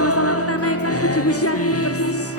sama-sama kita naikkan puji-pujian ini terus.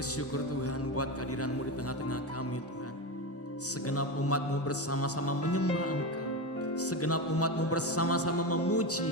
Bersyukur Tuhan buat kehadiran-Mu di tengah-tengah kami Tuhan. Segenap umat-Mu bersama-sama menyembah Engkau. Segenap umat-Mu bersama-sama memuji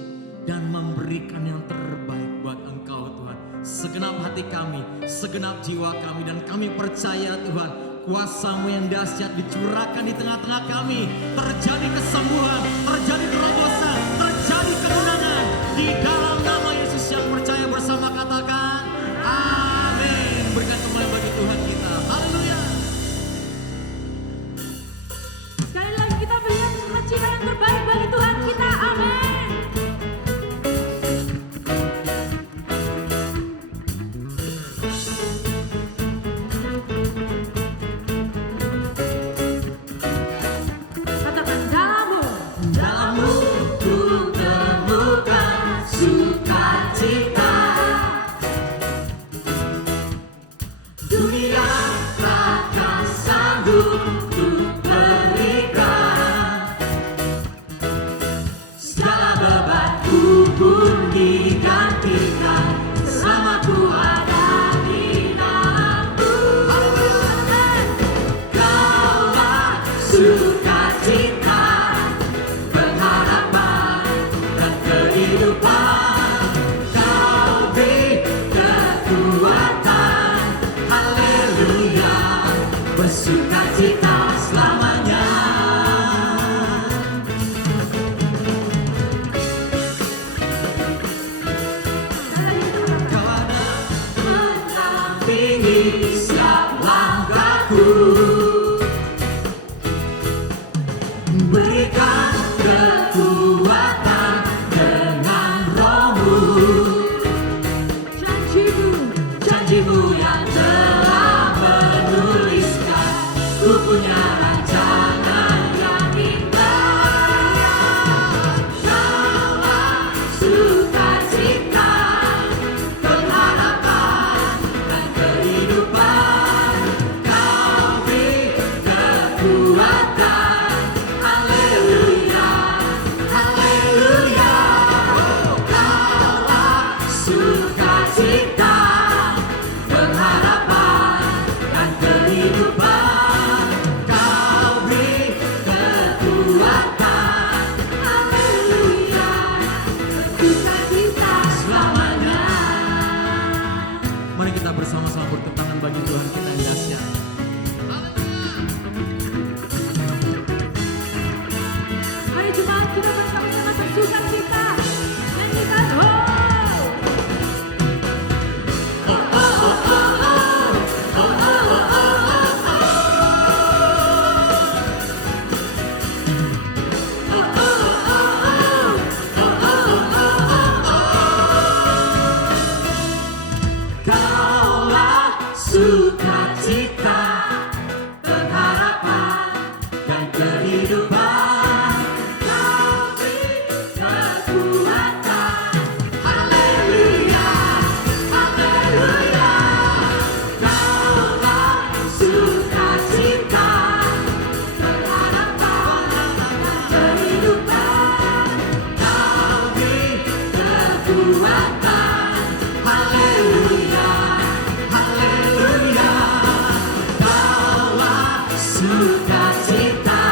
dan memberikan yang terbaik buat Engkau Tuhan. Segenap hati kami, segenap jiwa kami, dan kami percaya Tuhan, kuasa-Mu yang dahsyat dicurahkan di tengah-tengah kami. Terjadi kesembuhan, terjadi terobosan, terjadi kemenangan di dalam nama Yesus. Yang percaya bersama katakan amin. Berikan kemuliaan bagi Tuhan kita. Haleluya. Sekali lagi kita berikan sukacita yang terbaik bagi Tuhan kita. Amin. Katakan dalammu ku temukan sukacita. Dunia takkan sanggup untuk berikan. Segala bebanku pun digantikan selama ku ada di dalam-Mu. Kaulah sukacita, pengharapan dan kehidupan. Kau beri kekuatan, haleluya, bersukacita. di setiap langkahku. Berikan kekuatan dengan Roh-Mu. Janji-Mu yang telah menuliskan, ku punya rancangan yang indah. Kaulah sukacita, pengharapan dan kehidupan. Kau beri kekuatan. Haleluya, haleluya. Kaulah sukacita, pengharapan dan kehidupan. Kau beri kekuatan. Haleluya, sukacita selamanya. Mari kita bersama-sama bertepuk tangan bagi Tuhan kita yang dahsyat. Mari jemaat kita bersama-sama bersuka cita. Nyanyikan oh. Kaulah sukacita, pengharapan dan kehidupan. Kau beri kekuatan. Haleluya, haleluya. Kaulah sukacita, pengharapan dan kehidupan. Kau beri kekuatan. Haleluya, haleluya. Kaulah sukacita,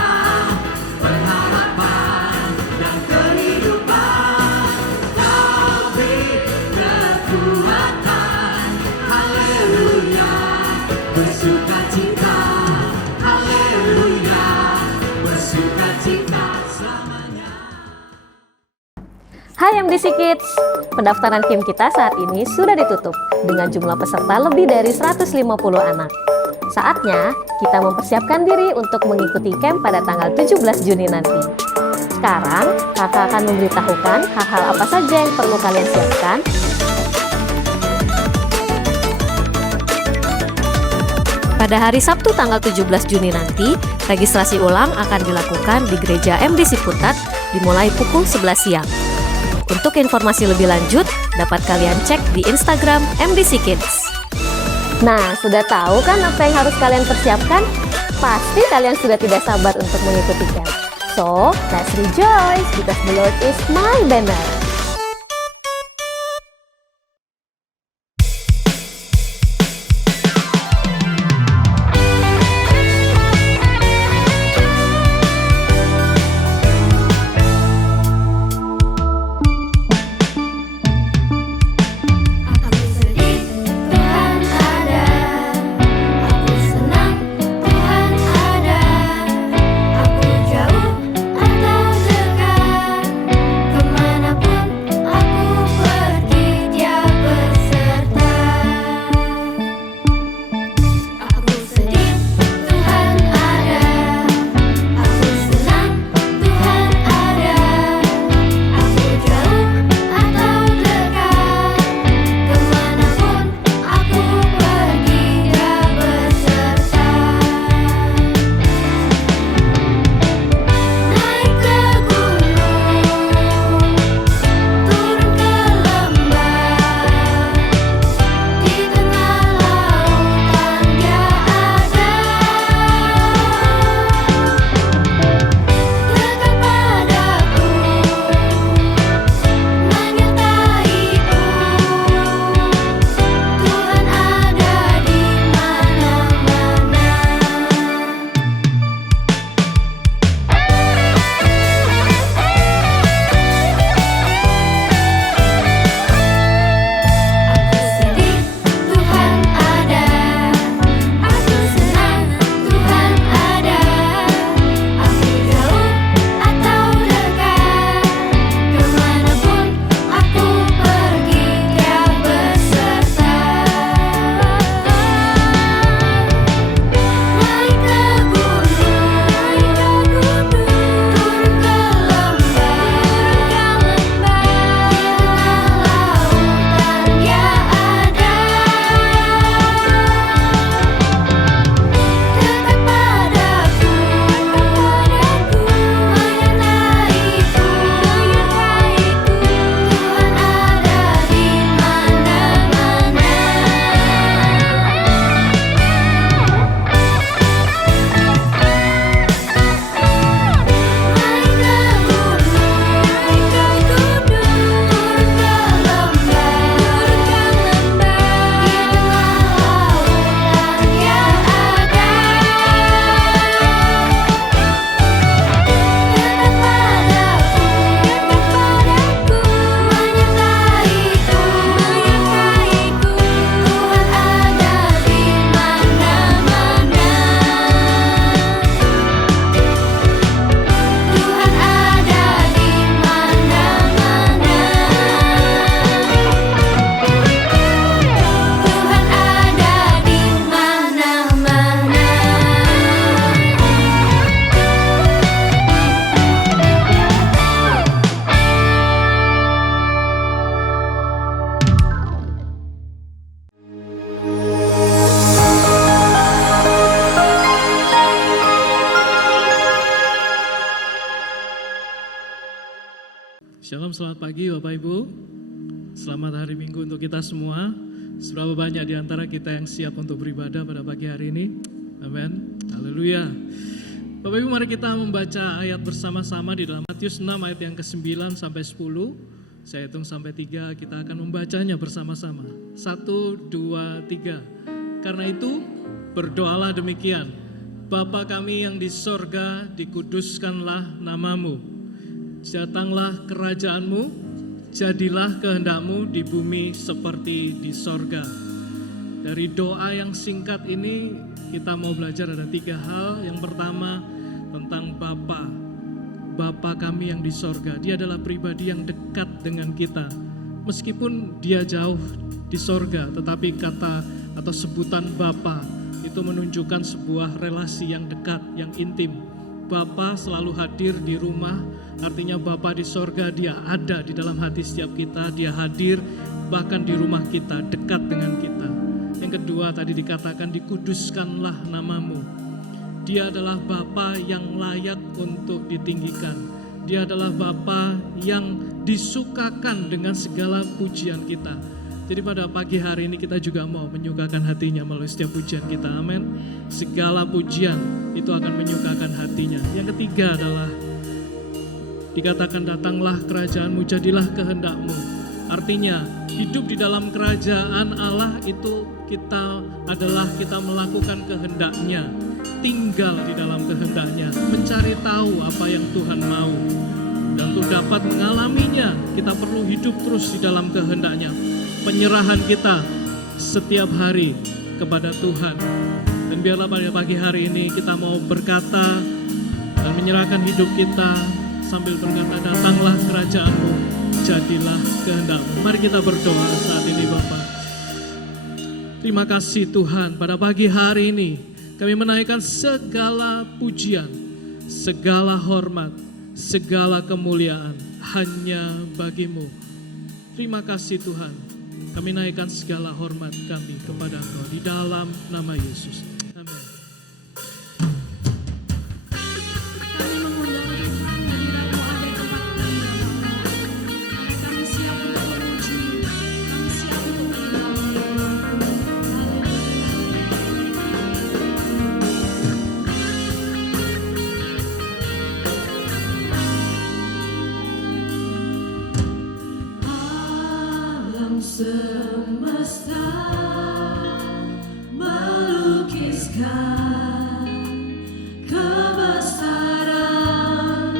pengharapan dan kehidupan. Kau beri kekuatan. Haleluya, bersukacita. Haleluya, bersukacita selamanya. Hai MDC Kids, pendaftaran camp kita saat ini sudah ditutup dengan jumlah peserta lebih dari 150 anak. Saatnya kita mempersiapkan diri untuk mengikuti camp pada tanggal 17 Juni nanti. Sekarang kakak akan memberitahukan hal-hal apa saja yang perlu kalian siapkan. Pada hari Sabtu tanggal 17 Juni nanti, registrasi ulang akan dilakukan di Gereja MDC Putat dimulai pukul 11 siang. Untuk informasi lebih lanjut, dapat kalian cek di Instagram MDC Kids. Nah, sudah tahu kan apa yang harus kalian persiapkan? Pasti kalian sudah tidak sabar untuk mengikuti camp. So, let's rejoice because the Lord is my banner. Aku sedih, Tuhan ada. Aku senang, Tuhan ada. Aku jauh atau dekat, kemanapun selamat pagi Bapak Ibu. Selamat hari Minggu untuk kita semua. Seberapa banyak di antara kita yang siap untuk beribadah pada pagi hari ini? Amin. Haleluya. Bapak Ibu, mari kita membaca ayat bersama-sama di dalam Matius 6 ayat yang ke-9 sampai 10. Saya hitung sampai 3, kita akan membacanya bersama-sama. 1, 2, 3. Karena itu, berdoalah demikian. Bapa kami yang di sorga, dikuduskanlah namamu. Datanglah kerajaanmu, jadilah kehendakmu di bumi seperti di sorga. Dari doa yang singkat ini kita mau belajar ada 3 hal. Yang pertama tentang Bapa. Bapa kami yang di sorga. Dia adalah pribadi yang dekat dengan kita. Meskipun dia jauh di sorga, tetapi kata atau sebutan Bapa itu menunjukkan sebuah relasi yang dekat, yang intim. Bapa selalu hadir di rumah, artinya Bapa di sorga, dia ada di dalam hati setiap kita, dia hadir bahkan di rumah kita, dekat dengan kita. Yang kedua tadi dikatakan dikuduskanlah namamu. Dia adalah Bapa yang layak untuk ditinggikan. Dia adalah Bapa yang disukakan dengan segala pujian kita. Jadi pada pagi hari ini kita juga mau menyukakan hatinya melalui setiap pujian kita, amin. Segala pujian itu akan menyukakan hatinya. Yang ketiga adalah dikatakan datanglah kerajaanmu, jadilah kehendakmu. Artinya hidup di dalam kerajaan Allah itu kita melakukan kehendaknya, tinggal di dalam kehendaknya, mencari tahu apa yang Tuhan mau. Dan untuk dapat mengalaminya kita perlu hidup terus di dalam kehendaknya. Penyerahan kita setiap hari kepada Tuhan. Dan biarlah pada pagi hari ini kita mau berkata dan menyerahkan hidup kita sambil berkata, datanglah kerajaanmu, jadilah kehendakmu. Mari kita berdoa saat ini Bapa. Terima kasih Tuhan, pada pagi hari ini kami menaikkan segala pujian, segala hormat, segala kemuliaan hanya bagimu. Terima kasih Tuhan. Kami naikkan segala hormat kami kepada Engkau di dalam nama Yesus. Amin. Kami mengundang Tuhan, hadirat-Mu ada di tempat kami. Kami siap untuk memuji, kami siap untuk menyembah. Alam semesta melukiskan kebesaran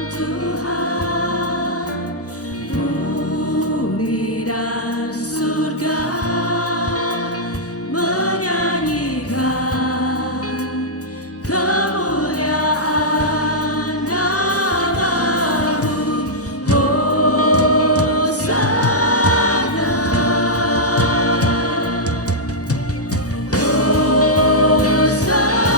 Tuhan. Bumi dan surga menyanyikan kemuliaan nama-Mu. Hosana, Hosana.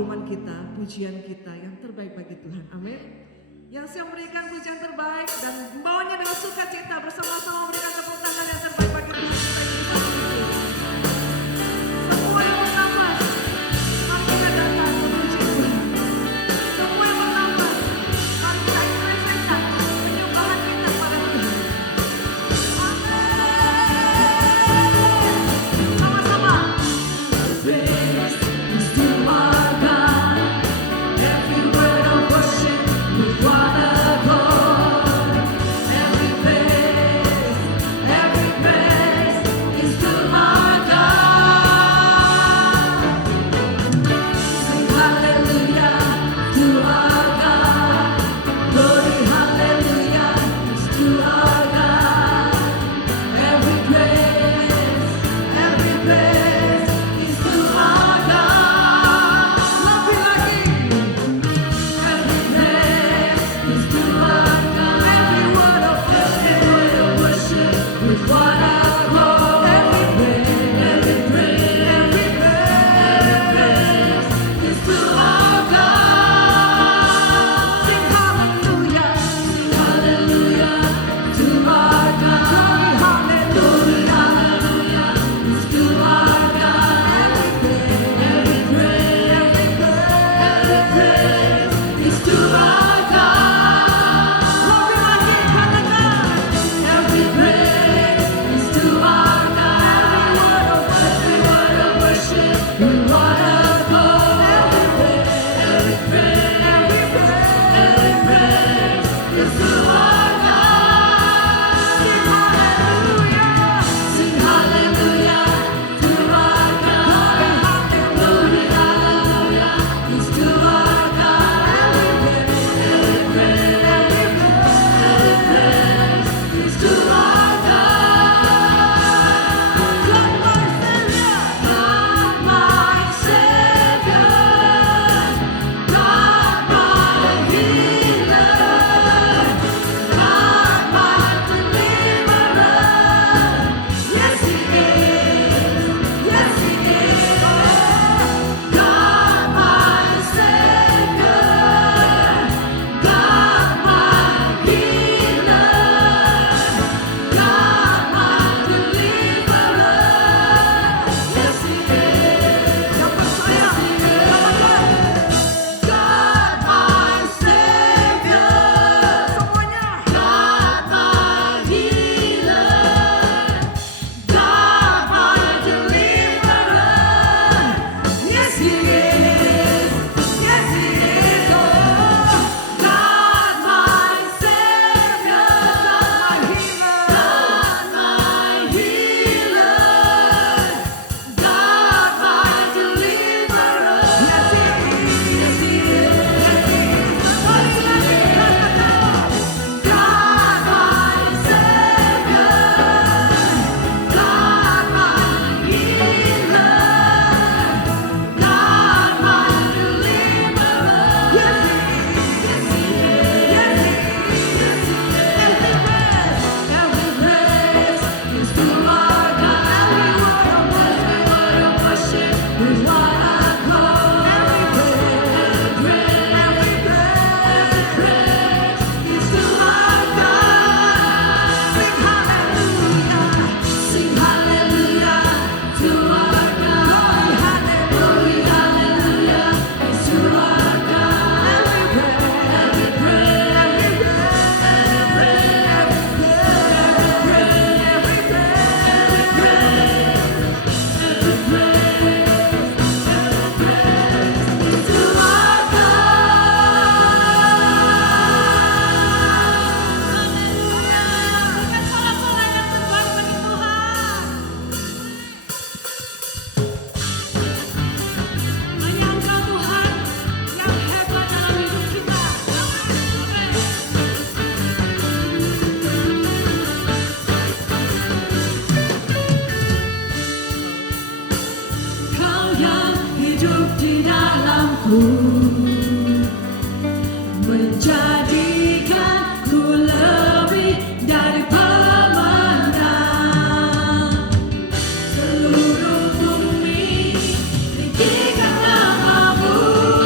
pengagum-pengaguman kita, pujian kita yang terbaik bagi Tuhan. Amin. Yang siap memberikan pujian terbaik dan membawanya dengan sukacita bersama-sama memberikan tepuk tangan yang terbaik bagi Tuhan kita ini. Semua yang bernafas, mari kita datang memuji Tuhan. Semua yang bernafas, mari kita ekspresikan penyembahan kita pada Tuhan. Amin. Sama-sama. Praise is to our God. Every word of worship with one accord. Every praise is to our God. Sing hallelujah to our God. Glory hallelujah is to our God. Every praise is to our God. Lebih lagi. Every praise is to our God. Every word of worship with one accord. Every praise is to our God. Sing hallelujah to our God. Glory hallelujah is to our God. Every praise is to our God. Lebih lagi katakan. Every praise is to our God. Every word of worship with one accord. Every praise is to our God. Sing hallelujah to our God. Glory hallelujah is to our God. Every praise is to our God. God my Savior, God my healer, God my deliverer. Yes He is, yes He is. God my Savior, God my healer, God my deliverer. Yes He is. Yang percaya, katakan. God my Savior, semuanya. God my healer, God my deliverer. Yes He is, yes He is. Oh, God my Savior, God my healer, God my deliverer. Yes He is, yes He is, yes He is. Once lagi katakan. God my Savior, God my healer, God my deliverer. Yes He is, yes He is, yes He is, yes He is. Every praise is to our God. Every word of worship with one accord. Every praise is to our God. Sing hallelujah to our God. Glory hallelujah is to our God. Every praise is to our God. Salah-salah yang terbaik bagi Tuhan. Hanya Engkau Tuhan yang hebat dalam hidup kita. Kau yang hidup di dalamku, menjadikanku lebih dari pemenang. Seluruh bumi tinggikan namamu.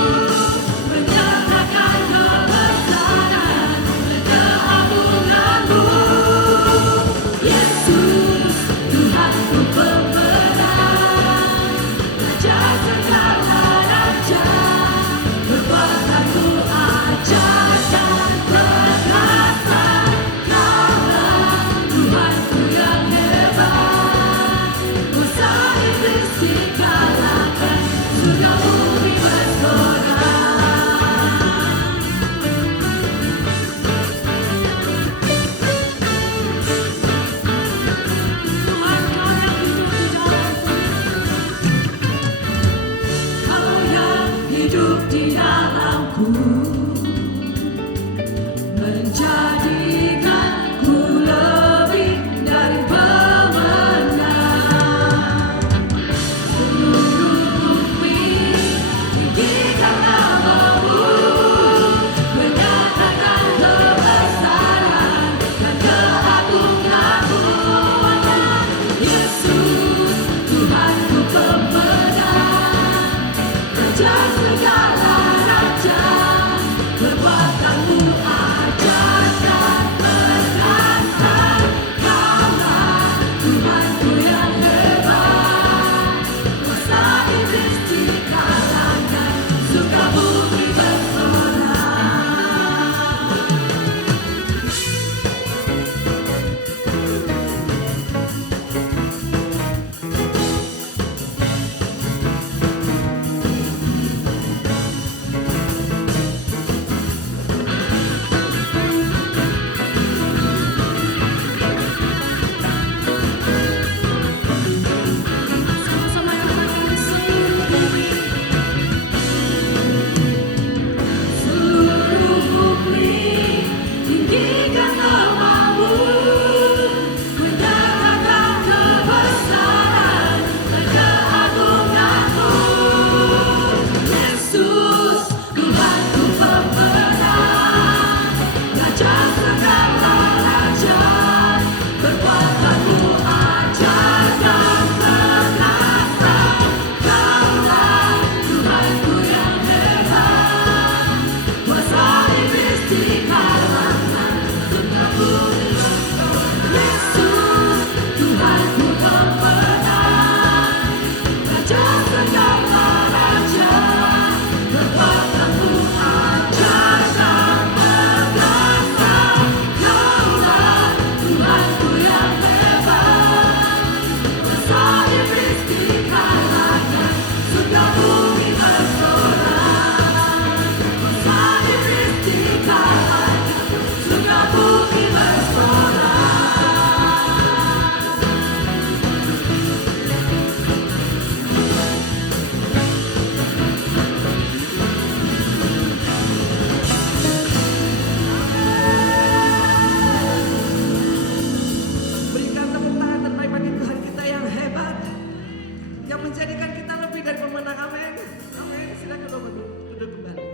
menjadikan kita lebih dari pemenang. Amin. Amin. Silakan Bapak duduk kembali.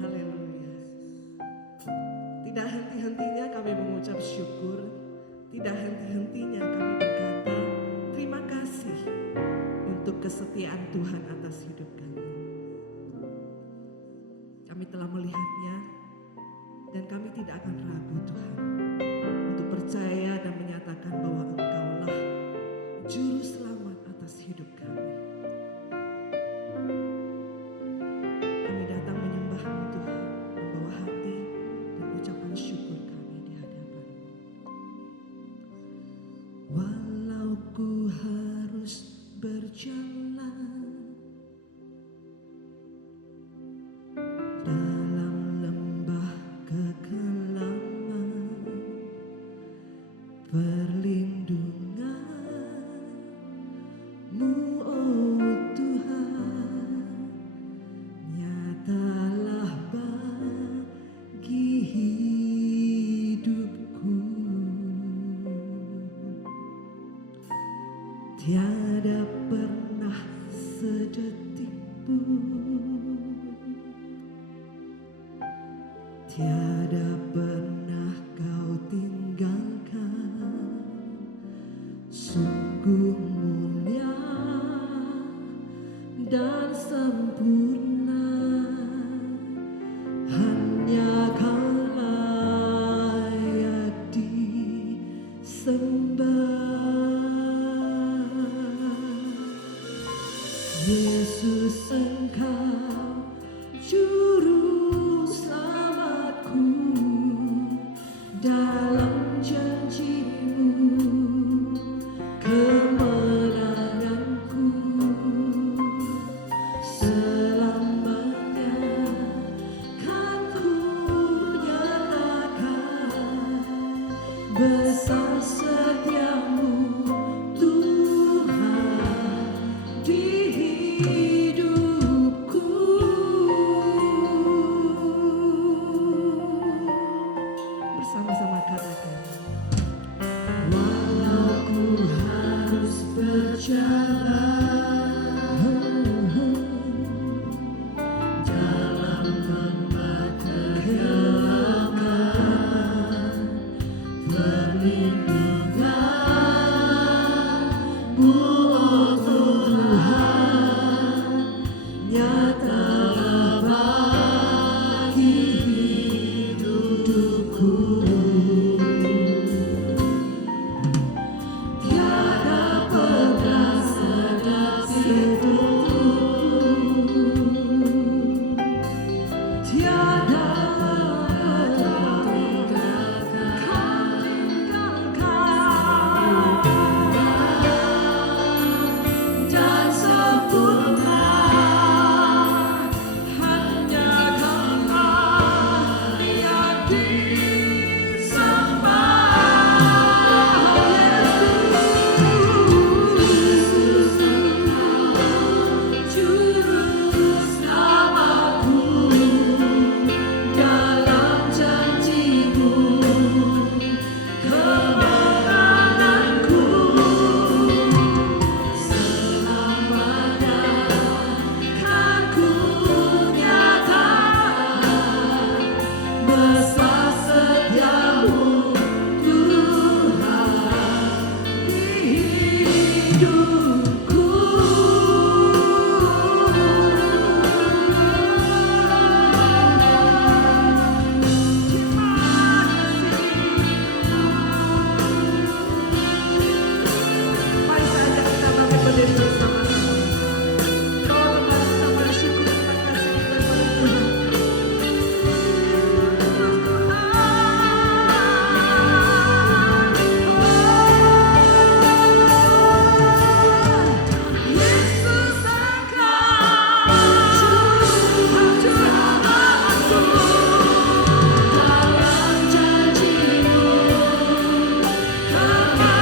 Haleluya. Tidak henti-hentinya kami mengucap syukur. Tidak henti-hentinya kami berkata terima kasih untuk kesetiaan Tuhan atas hidup kami. Kami telah melihatnya dan kami tidak akan ragu Tuhan untuk percaya dan menyatakan bahwa Engkaulah Juru Selamat atas hidup kami. Kami datang menyembah-Mu Tuhan, membawa hati dan ucapan syukur kami di hadapan-Mu. Walau ku harus berjalan dalam lembah kekelaman, perlindungan-Mu, oh Tuhan, nyatalah bagi hidupku. Tiada pernah sedetik pun, tiada pernah Kau tinggalkan. Sungguh mulia dan sempurna, hanya Kau layak disembah. Yesus, Engkau Juru Selamatku, dalam janji-Mu kemenanganku. Selamanya kan ku nyatakan besar setiamu Tuhan di hidupku. Bersama-sama katakan, walau ku harus berjalan dalam lembah kegelapan, perlindungan-Mu, oh Tuhan, nyatalah bagi hidupku. Tiada pernah sedetik pun, tiada pernah Kau tinggalkan. Dan sempurna, hanya Kau-Lah yang disembah. Yesus, Engkau Juru Selamatku, dalam janji-Mu kemenanganku. Selamanya kan ku nyatakan besar setiamu Tuhan di hidupku. Mari saja kita bangkit berdiri bersama-sama. Kalau kembali kita bersyukur, terima kasih kepada Tuhan. Yesus, Engkau Juru Selamatku, dalam janji-Mu kemenanganku.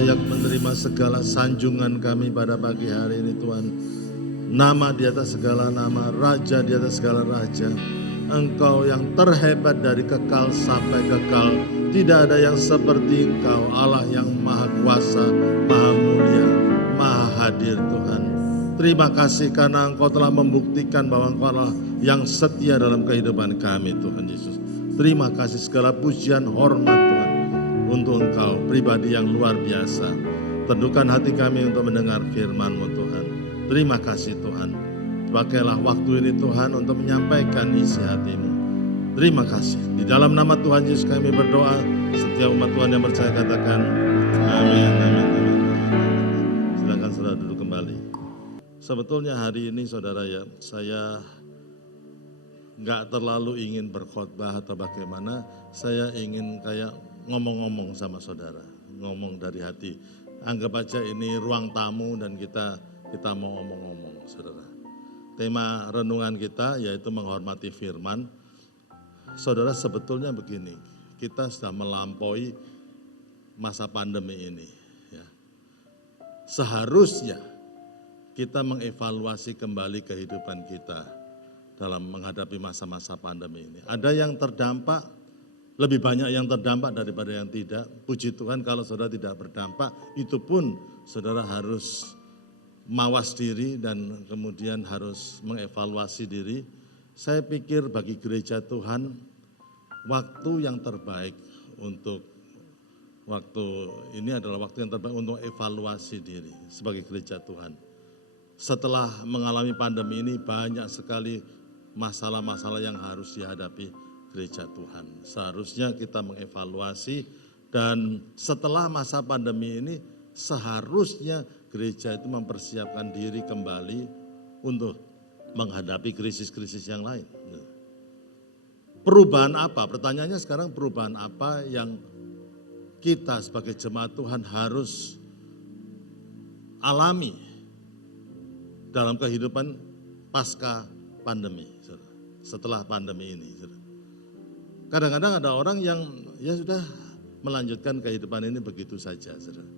layak menerima segala sanjungan kami pada pagi hari ini Tuhan. Nama di atas segala nama, Raja di atas segala Raja. Engkau yang terhebat dari kekal sampai kekal. Tidak ada yang seperti Engkau, Allah yang maha kuasa, maha mulia, maha hadir Tuhan. Terima kasih karena Engkau telah membuktikan bahwa Engkau Allah yang setia dalam kehidupan kami Tuhan Yesus. Terima kasih segala pujian hormat Tuhan untuk Engkau pribadi yang luar biasa. Teduhkan hati kami untuk mendengar firman-Mu Tuhan. Terima kasih Tuhan. Pakailah waktu ini Tuhan untuk menyampaikan isi hati-Mu. Terima kasih. Di dalam nama Tuhan Yesus kami berdoa. Setiap umat Tuhan yang percaya katakan amin, amin, amin. Silakan saudara duduk kembali. Sebetulnya hari ini saudara ya, saya nggak terlalu ingin berkhotbah atau bagaimana. Saya ingin kayak ngomong-ngomong sama saudara. Ngomong dari hati. Anggap aja ini ruang tamu dan kita mau ngomong-ngomong saudara. Tema renungan kita yaitu menghormati firman. Saudara sebetulnya begini, kita sudah melampaui masa pandemi ini. Ya. Seharusnya kita mengevaluasi kembali kehidupan kita dalam menghadapi masa-masa pandemi ini. Ada yang terdampak, lebih banyak yang terdampak daripada yang tidak. Puji Tuhan kalau saudara tidak berdampak, itu pun saudara harus mawas diri dan kemudian harus mengevaluasi diri. Saya pikir bagi gereja Tuhan, waktu yang terbaik untuk waktu ini adalah waktu yang terbaik untuk evaluasi diri sebagai gereja Tuhan. Setelah mengalami pandemi ini banyak sekali masalah-masalah yang harus dihadapi gereja Tuhan. Seharusnya kita mengevaluasi dan setelah masa pandemi ini seharusnya gereja itu mempersiapkan diri kembali untuk menghadapi krisis-krisis yang lain. Perubahan apa? Pertanyaannya sekarang perubahan apa yang kita sebagai jemaat Tuhan harus alami dalam kehidupan pasca pandemi, setelah pandemi ini. Kadang-kadang ada orang yang ya sudah melanjutkan kehidupan ini begitu saja, saudara.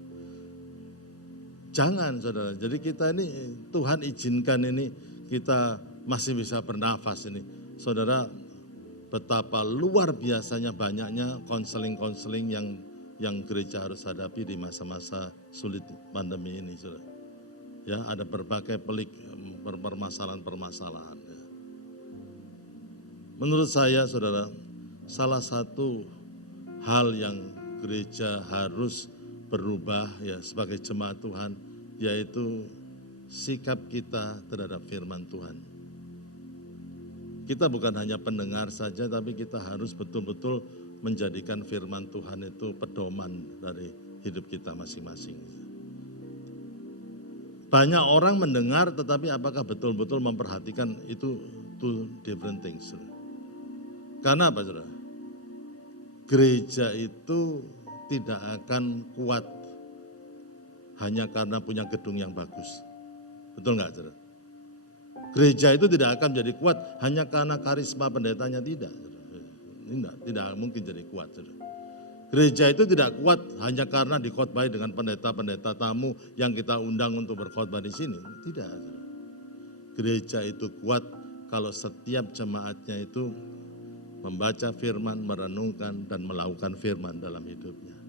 Jangan saudara, jadi kita ini Tuhan izinkan ini kita masih bisa bernafas ini. Saudara, betapa luar biasanya banyaknya konseling-konseling yang gereja harus hadapi di masa-masa sulit pandemi ini, saudara. Ya, ada berbagai permasalahan-permasalahan. Ya. Menurut saya, saudara, salah satu hal yang gereja harus berubah ya sebagai jemaat Tuhan, yaitu sikap kita terhadap firman Tuhan. Kita bukan hanya pendengar saja, tapi kita harus betul-betul menjadikan firman Tuhan itu pedoman dari hidup kita masing-masing. Banyak orang mendengar, tetapi apakah betul-betul memperhatikan itu two different things. Karena apa, saudara? Gereja itu tidak akan kuat hanya karena punya gedung yang bagus. Betul nggak, saudara? Gereja itu tidak akan menjadi kuat hanya karena karisma pendetanya, tidak. Tidak mungkin jadi kuat, saudara. Gereja itu tidak kuat hanya karena dikhotbahi dengan pendeta-pendeta tamu yang kita undang untuk berkhotbah di sini. Tidak, saudara. Gereja itu kuat kalau setiap jemaatnya itu membaca firman, merenungkan, dan melakukan firman dalam hidupnya.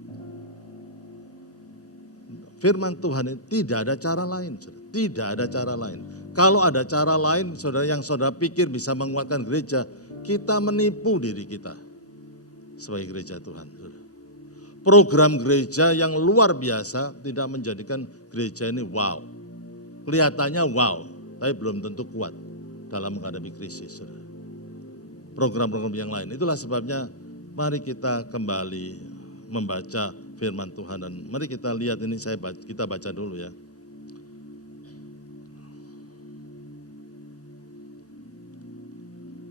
Firman Tuhan itu tidak ada cara lain, saudara. Tidak ada cara lain. Kalau ada cara lain, saudara, yang saudara pikir bisa menguatkan gereja, kita menipu diri kita sebagai gereja Tuhan. Saudara. Program gereja yang luar biasa tidak menjadikan gereja ini wow. Kelihatannya wow, tapi belum tentu kuat dalam menghadapi krisis, saudara. Program-program yang lain. Itulah sebabnya mari kita kembali membaca firman Tuhan, dan mari kita lihat ini, kita baca dulu ya.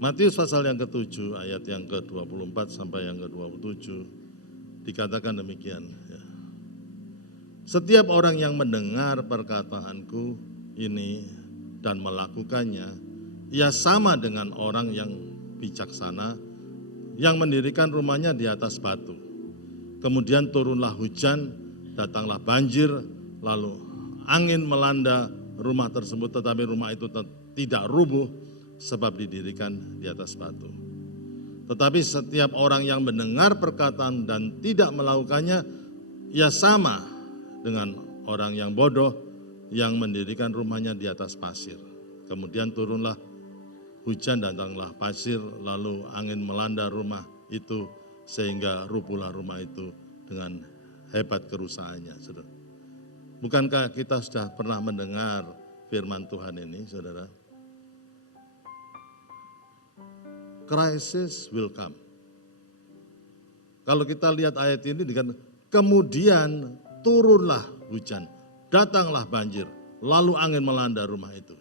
Matius pasal yang ke-7 ayat yang ke-24 sampai yang ke-27 dikatakan demikian ya. Setiap orang yang mendengar perkataanku ini dan melakukannya, ia sama dengan orang yang bijaksana yang mendirikan rumahnya di atas batu. Kemudian turunlah hujan, datanglah banjir, lalu angin melanda rumah tersebut, tetapi rumah itu tidak rubuh sebab didirikan di atas batu. Tetapi setiap orang yang mendengar perkataan dan tidak melakukannya, ia sama dengan orang yang bodoh yang mendirikan rumahnya di atas pasir. Kemudian turunlah hujan, datanglah pasir, lalu angin melanda rumah itu sehingga rubuhlah rumah itu dengan hebat kerusakannya, saudara. Bukankah kita sudah pernah mendengar firman Tuhan ini, saudara? Crisis will come. Kalau kita lihat ayat ini, kemudian turunlah hujan, datanglah banjir, lalu angin melanda rumah itu.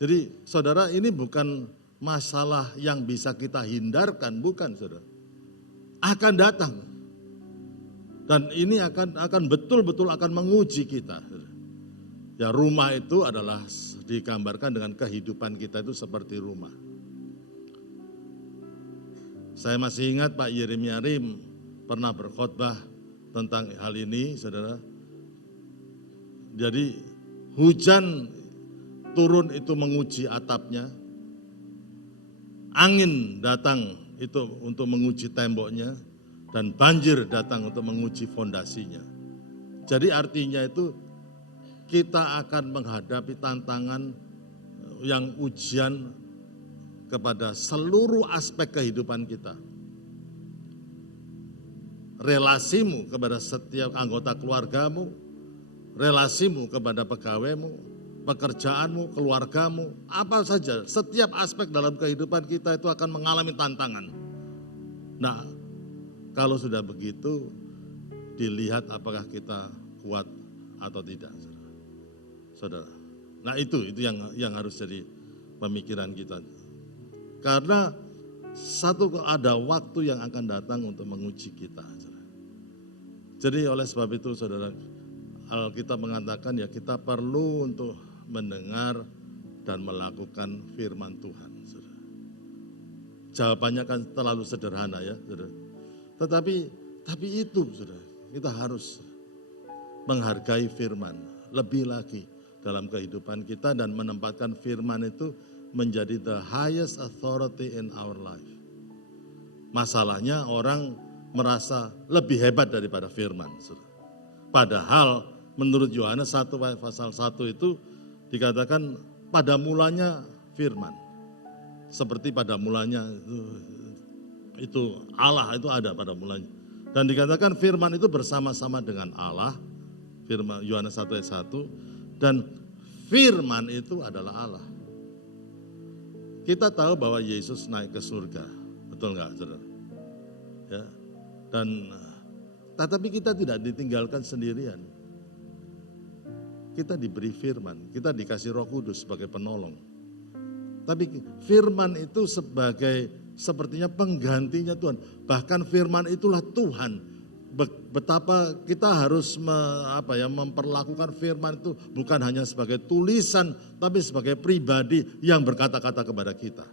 Jadi saudara, ini bukan masalah yang bisa kita hindarkan, bukan, saudara. Akan datang. Dan ini akan betul-betul akan menguji kita. Ya, rumah itu adalah digambarkan dengan kehidupan kita itu seperti rumah. Saya masih ingat Pak Yeremia Rim pernah berkhotbah tentang hal ini, saudara. Jadi hujan turun itu menguji atapnya, angin datang itu untuk menguji temboknya, dan banjir datang untuk menguji fondasinya. Jadi artinya itu kita akan menghadapi tantangan yang ujian kepada seluruh aspek kehidupan kita. Relasimu kepada setiap anggota keluargamu, relasimu kepada pegawaimu, pekerjaanmu, keluargamu, apa saja, setiap aspek dalam kehidupan kita itu akan mengalami tantangan. Nah, kalau sudah begitu, dilihat apakah kita kuat atau tidak, saudara. Nah itu yang harus jadi pemikiran kita. Karena ada waktu yang akan datang untuk menguji kita, saudara. Jadi oleh sebab itu, saudara, Alkitab mengatakan ya kita perlu untuk mendengar dan melakukan firman Tuhan, saudara. Jawabannya kan terlalu sederhana ya, saudara. Tapi itu, saudara, kita harus menghargai firman lebih lagi dalam kehidupan kita dan menempatkan firman itu menjadi the highest authority in our life. Masalahnya orang merasa lebih hebat daripada firman. Saudara. Padahal menurut Yohanes 1 pasal 1 itu dikatakan pada mulanya firman. Seperti pada mulanya itu Allah itu ada pada mulanya. Dan dikatakan firman itu bersama-sama dengan Allah, firman Yohanes 1 ayat 1, dan firman itu adalah Allah. Kita tahu bahwa Yesus naik ke surga, betul nggak, saudara? Ya. Dan tetapi kita tidak ditinggalkan sendirian. Kita diberi firman, kita dikasih Roh Kudus sebagai penolong. Tapi firman itu sepertinya penggantinya Tuhan. Bahkan firman itulah Tuhan. Betapa kita harus memperlakukan firman itu bukan hanya sebagai tulisan, tapi sebagai pribadi yang berkata-kata kepada kita.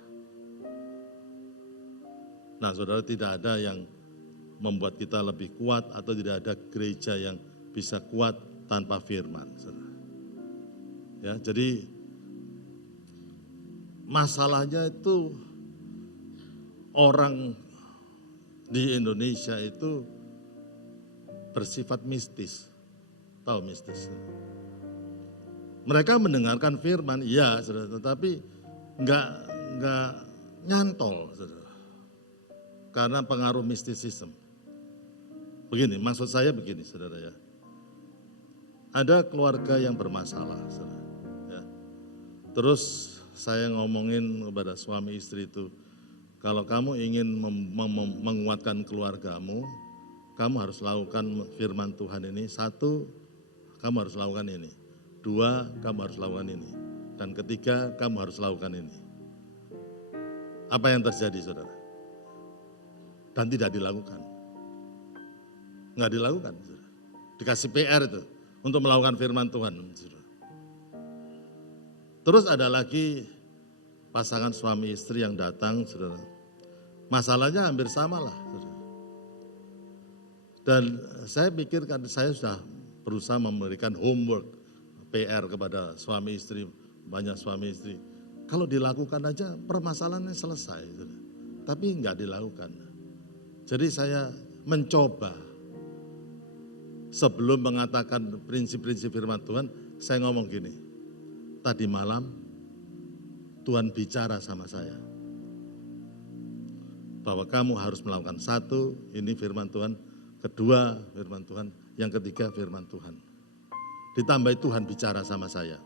Nah, saudara, tidak ada yang membuat kita lebih kuat atau tidak ada gereja yang bisa kuat tanpa firman. Saudara. Ya, jadi masalahnya itu orang di Indonesia itu bersifat mistis. Tahu mistis? Mereka mendengarkan firman, iya, saudara, tetapi enggak nyantol, saudara. Karena pengaruh mistisisme. Begini, maksud saya begini, saudara ya. Ada keluarga yang bermasalah, saudara. Ya. Terus saya ngomongin kepada suami istri itu, kalau kamu ingin menguatkan keluargamu, kamu harus lakukan firman Tuhan ini. 1, kamu harus lakukan ini. 2, kamu harus lakukan ini. Dan 3, kamu harus lakukan ini. Apa yang terjadi, saudara? Dan tidak dilakukan. Enggak dilakukan, saudara. Dikasih PR itu untuk melakukan firman Tuhan, saudara. Terus ada lagi pasangan suami istri yang datang, saudara. Masalahnya hampir sama lah, saudara. Dan saya pikir kan saya sudah berusaha memberikan homework, PR kepada suami istri, banyak suami istri. Kalau dilakukan aja permasalahannya selesai, saudara. Tapi enggak dilakukan. Jadi saya mencoba sebelum mengatakan prinsip-prinsip firman Tuhan, saya ngomong gini. Tadi malam Tuhan bicara sama saya bahwa kamu harus melakukan 1, ini firman Tuhan, 2 firman Tuhan, yang 3 firman Tuhan. Ditambahi Tuhan bicara sama saya.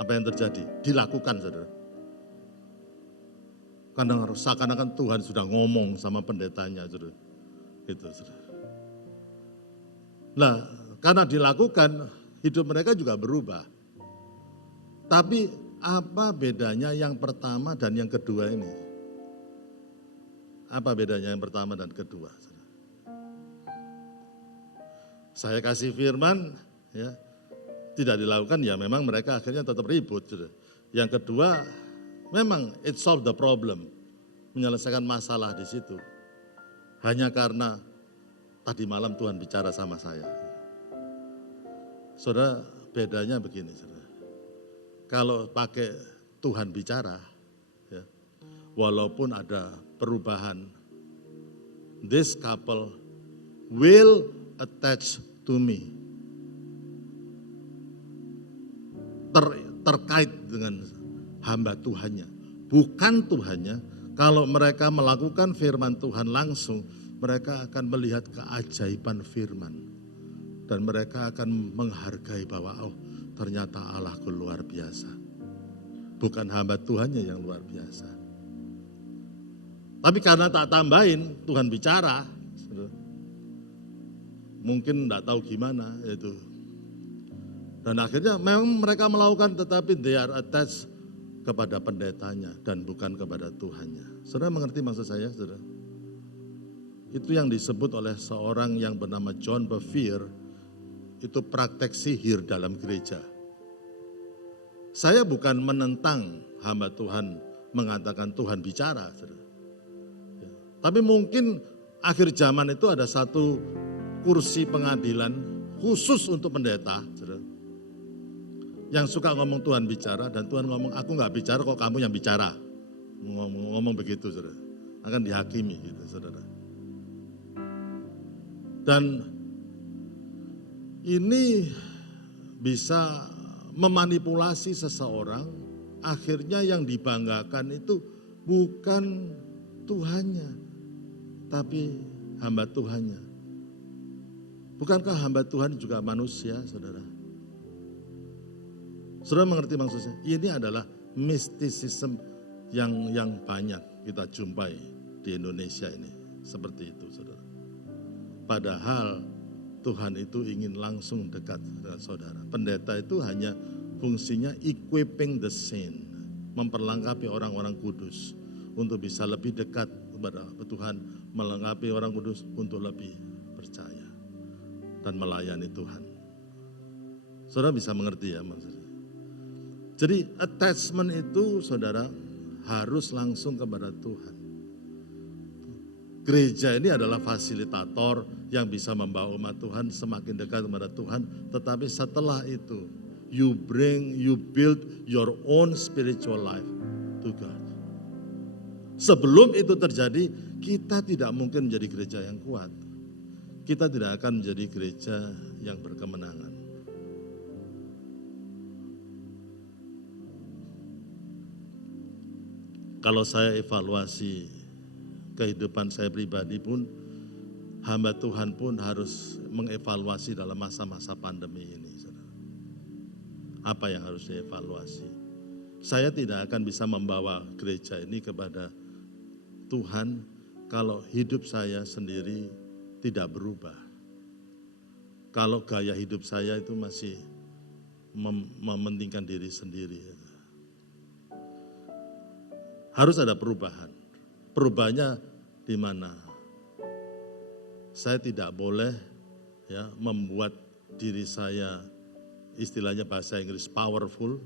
Apa yang terjadi? Dilakukan, saudara. Kadang seakan-akan Tuhan sudah ngomong sama pendetanya, saudara. Itu, saudara. Nah, karena dilakukan, hidup mereka juga berubah. Tapi apa bedanya yang pertama dan yang kedua ini? Apa bedanya yang pertama dan kedua? Saya kasih firman, ya, tidak dilakukan, ya memang mereka akhirnya tetap ribut. Yang kedua, memang it solve the problem, menyelesaikan masalah di situ. Hanya karena tadi malam Tuhan bicara sama saya. Saudara, bedanya begini, saudara. Kalau pakai Tuhan bicara, ya, walaupun ada perubahan, this couple will attach to me. Terkait dengan hamba Tuhannya, bukan Tuhannya. Kalau mereka melakukan firman Tuhan langsung, mereka akan melihat keajaiban firman. Dan mereka akan menghargai bahwa ternyata Allahku luar biasa. Bukan hamba Tuhannya yang luar biasa. Tapi karena tak tambahin, Tuhan bicara. Mungkin tidak tahu gimana itu. Dan akhirnya memang mereka melakukan, tetapi they are attached kepada pendetanya dan bukan kepada Tuhannya. Saudara mengerti maksud saya, saudara? Itu yang disebut oleh seorang yang bernama John Bevere, itu praktek sihir dalam gereja. Saya bukan menentang hamba Tuhan mengatakan Tuhan bicara, saudara. Ya. Tapi mungkin akhir zaman itu ada satu kursi pengadilan khusus untuk pendeta, saudara, yang suka ngomong Tuhan bicara, dan Tuhan ngomong, aku nggak bicara kok kamu yang bicara. Ngomong begitu, saudara. akan dihakimi gitu saudara. Dan ini bisa memanipulasi seseorang, akhirnya yang dibanggakan itu bukan Tuhannya, tapi hamba Tuhannya. Bukankah hamba Tuhan juga manusia, saudara? Saudara mengerti maksudnya? Ini adalah mistisisme yang banyak kita jumpai di Indonesia ini. Seperti itu, saudara. Padahal Tuhan itu ingin langsung dekat dengan saudara. Pendeta itu hanya fungsinya equipping the saint, memperlengkapi orang-orang kudus untuk bisa lebih dekat kepada Tuhan, melengkapi orang kudus untuk lebih percaya dan melayani Tuhan. Saudara bisa mengerti ya maksudnya. Jadi attachment itu saudara harus langsung kepada Tuhan. Gereja ini adalah fasilitator yang bisa membawa umat Tuhan semakin dekat kepada Tuhan. Tetapi setelah itu, you build your own spiritual life to God. Sebelum itu terjadi, kita tidak mungkin menjadi gereja yang kuat. Kita tidak akan menjadi gereja yang berkemenangan. Kalau saya evaluasi kehidupan saya pribadi pun, hamba Tuhan pun harus mengevaluasi dalam masa-masa pandemi ini. Saudara. Apa yang harus dievaluasi? Saya tidak akan bisa membawa gereja ini kepada Tuhan kalau hidup saya sendiri tidak berubah. Kalau gaya hidup saya itu masih mementingkan diri sendiri. Harus ada perubahan. Perubahannya di mana? Saya tidak boleh ya membuat diri saya istilahnya bahasa Inggris powerful,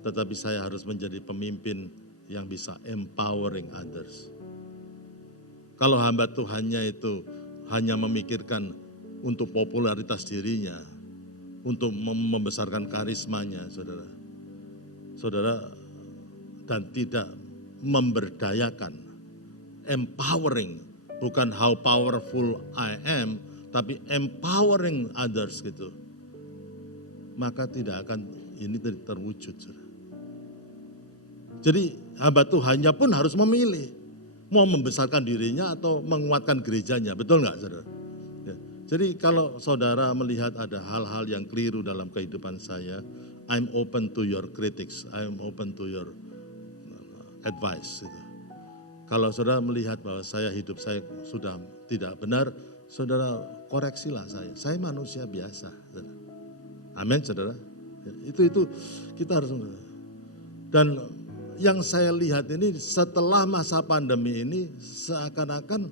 tetapi saya harus menjadi pemimpin yang bisa empowering others. Kalau hamba Tuhannya itu hanya memikirkan untuk popularitas dirinya, untuk membesarkan karismanya, saudara, dan tidak memberdayakan, empowering, bukan how powerful I am, tapi empowering others gitu. Maka tidak akan ini terwujud. Saudara. Jadi hamba Tuhannya pun harus memilih, mau membesarkan dirinya atau menguatkan gerejanya, betul nggak saudara? Ya. Jadi kalau saudara melihat ada hal-hal yang keliru dalam kehidupan saya, I'm open to your critics, I'm open to your advice. Gitu. Kalau saudara melihat bahwa hidup saya sudah tidak benar, saudara koreksilah saya. Saya manusia biasa. Saudara. Amin, saudara. Ya, itu kita harus. Dan yang saya lihat ini setelah masa pandemi ini seakan-akan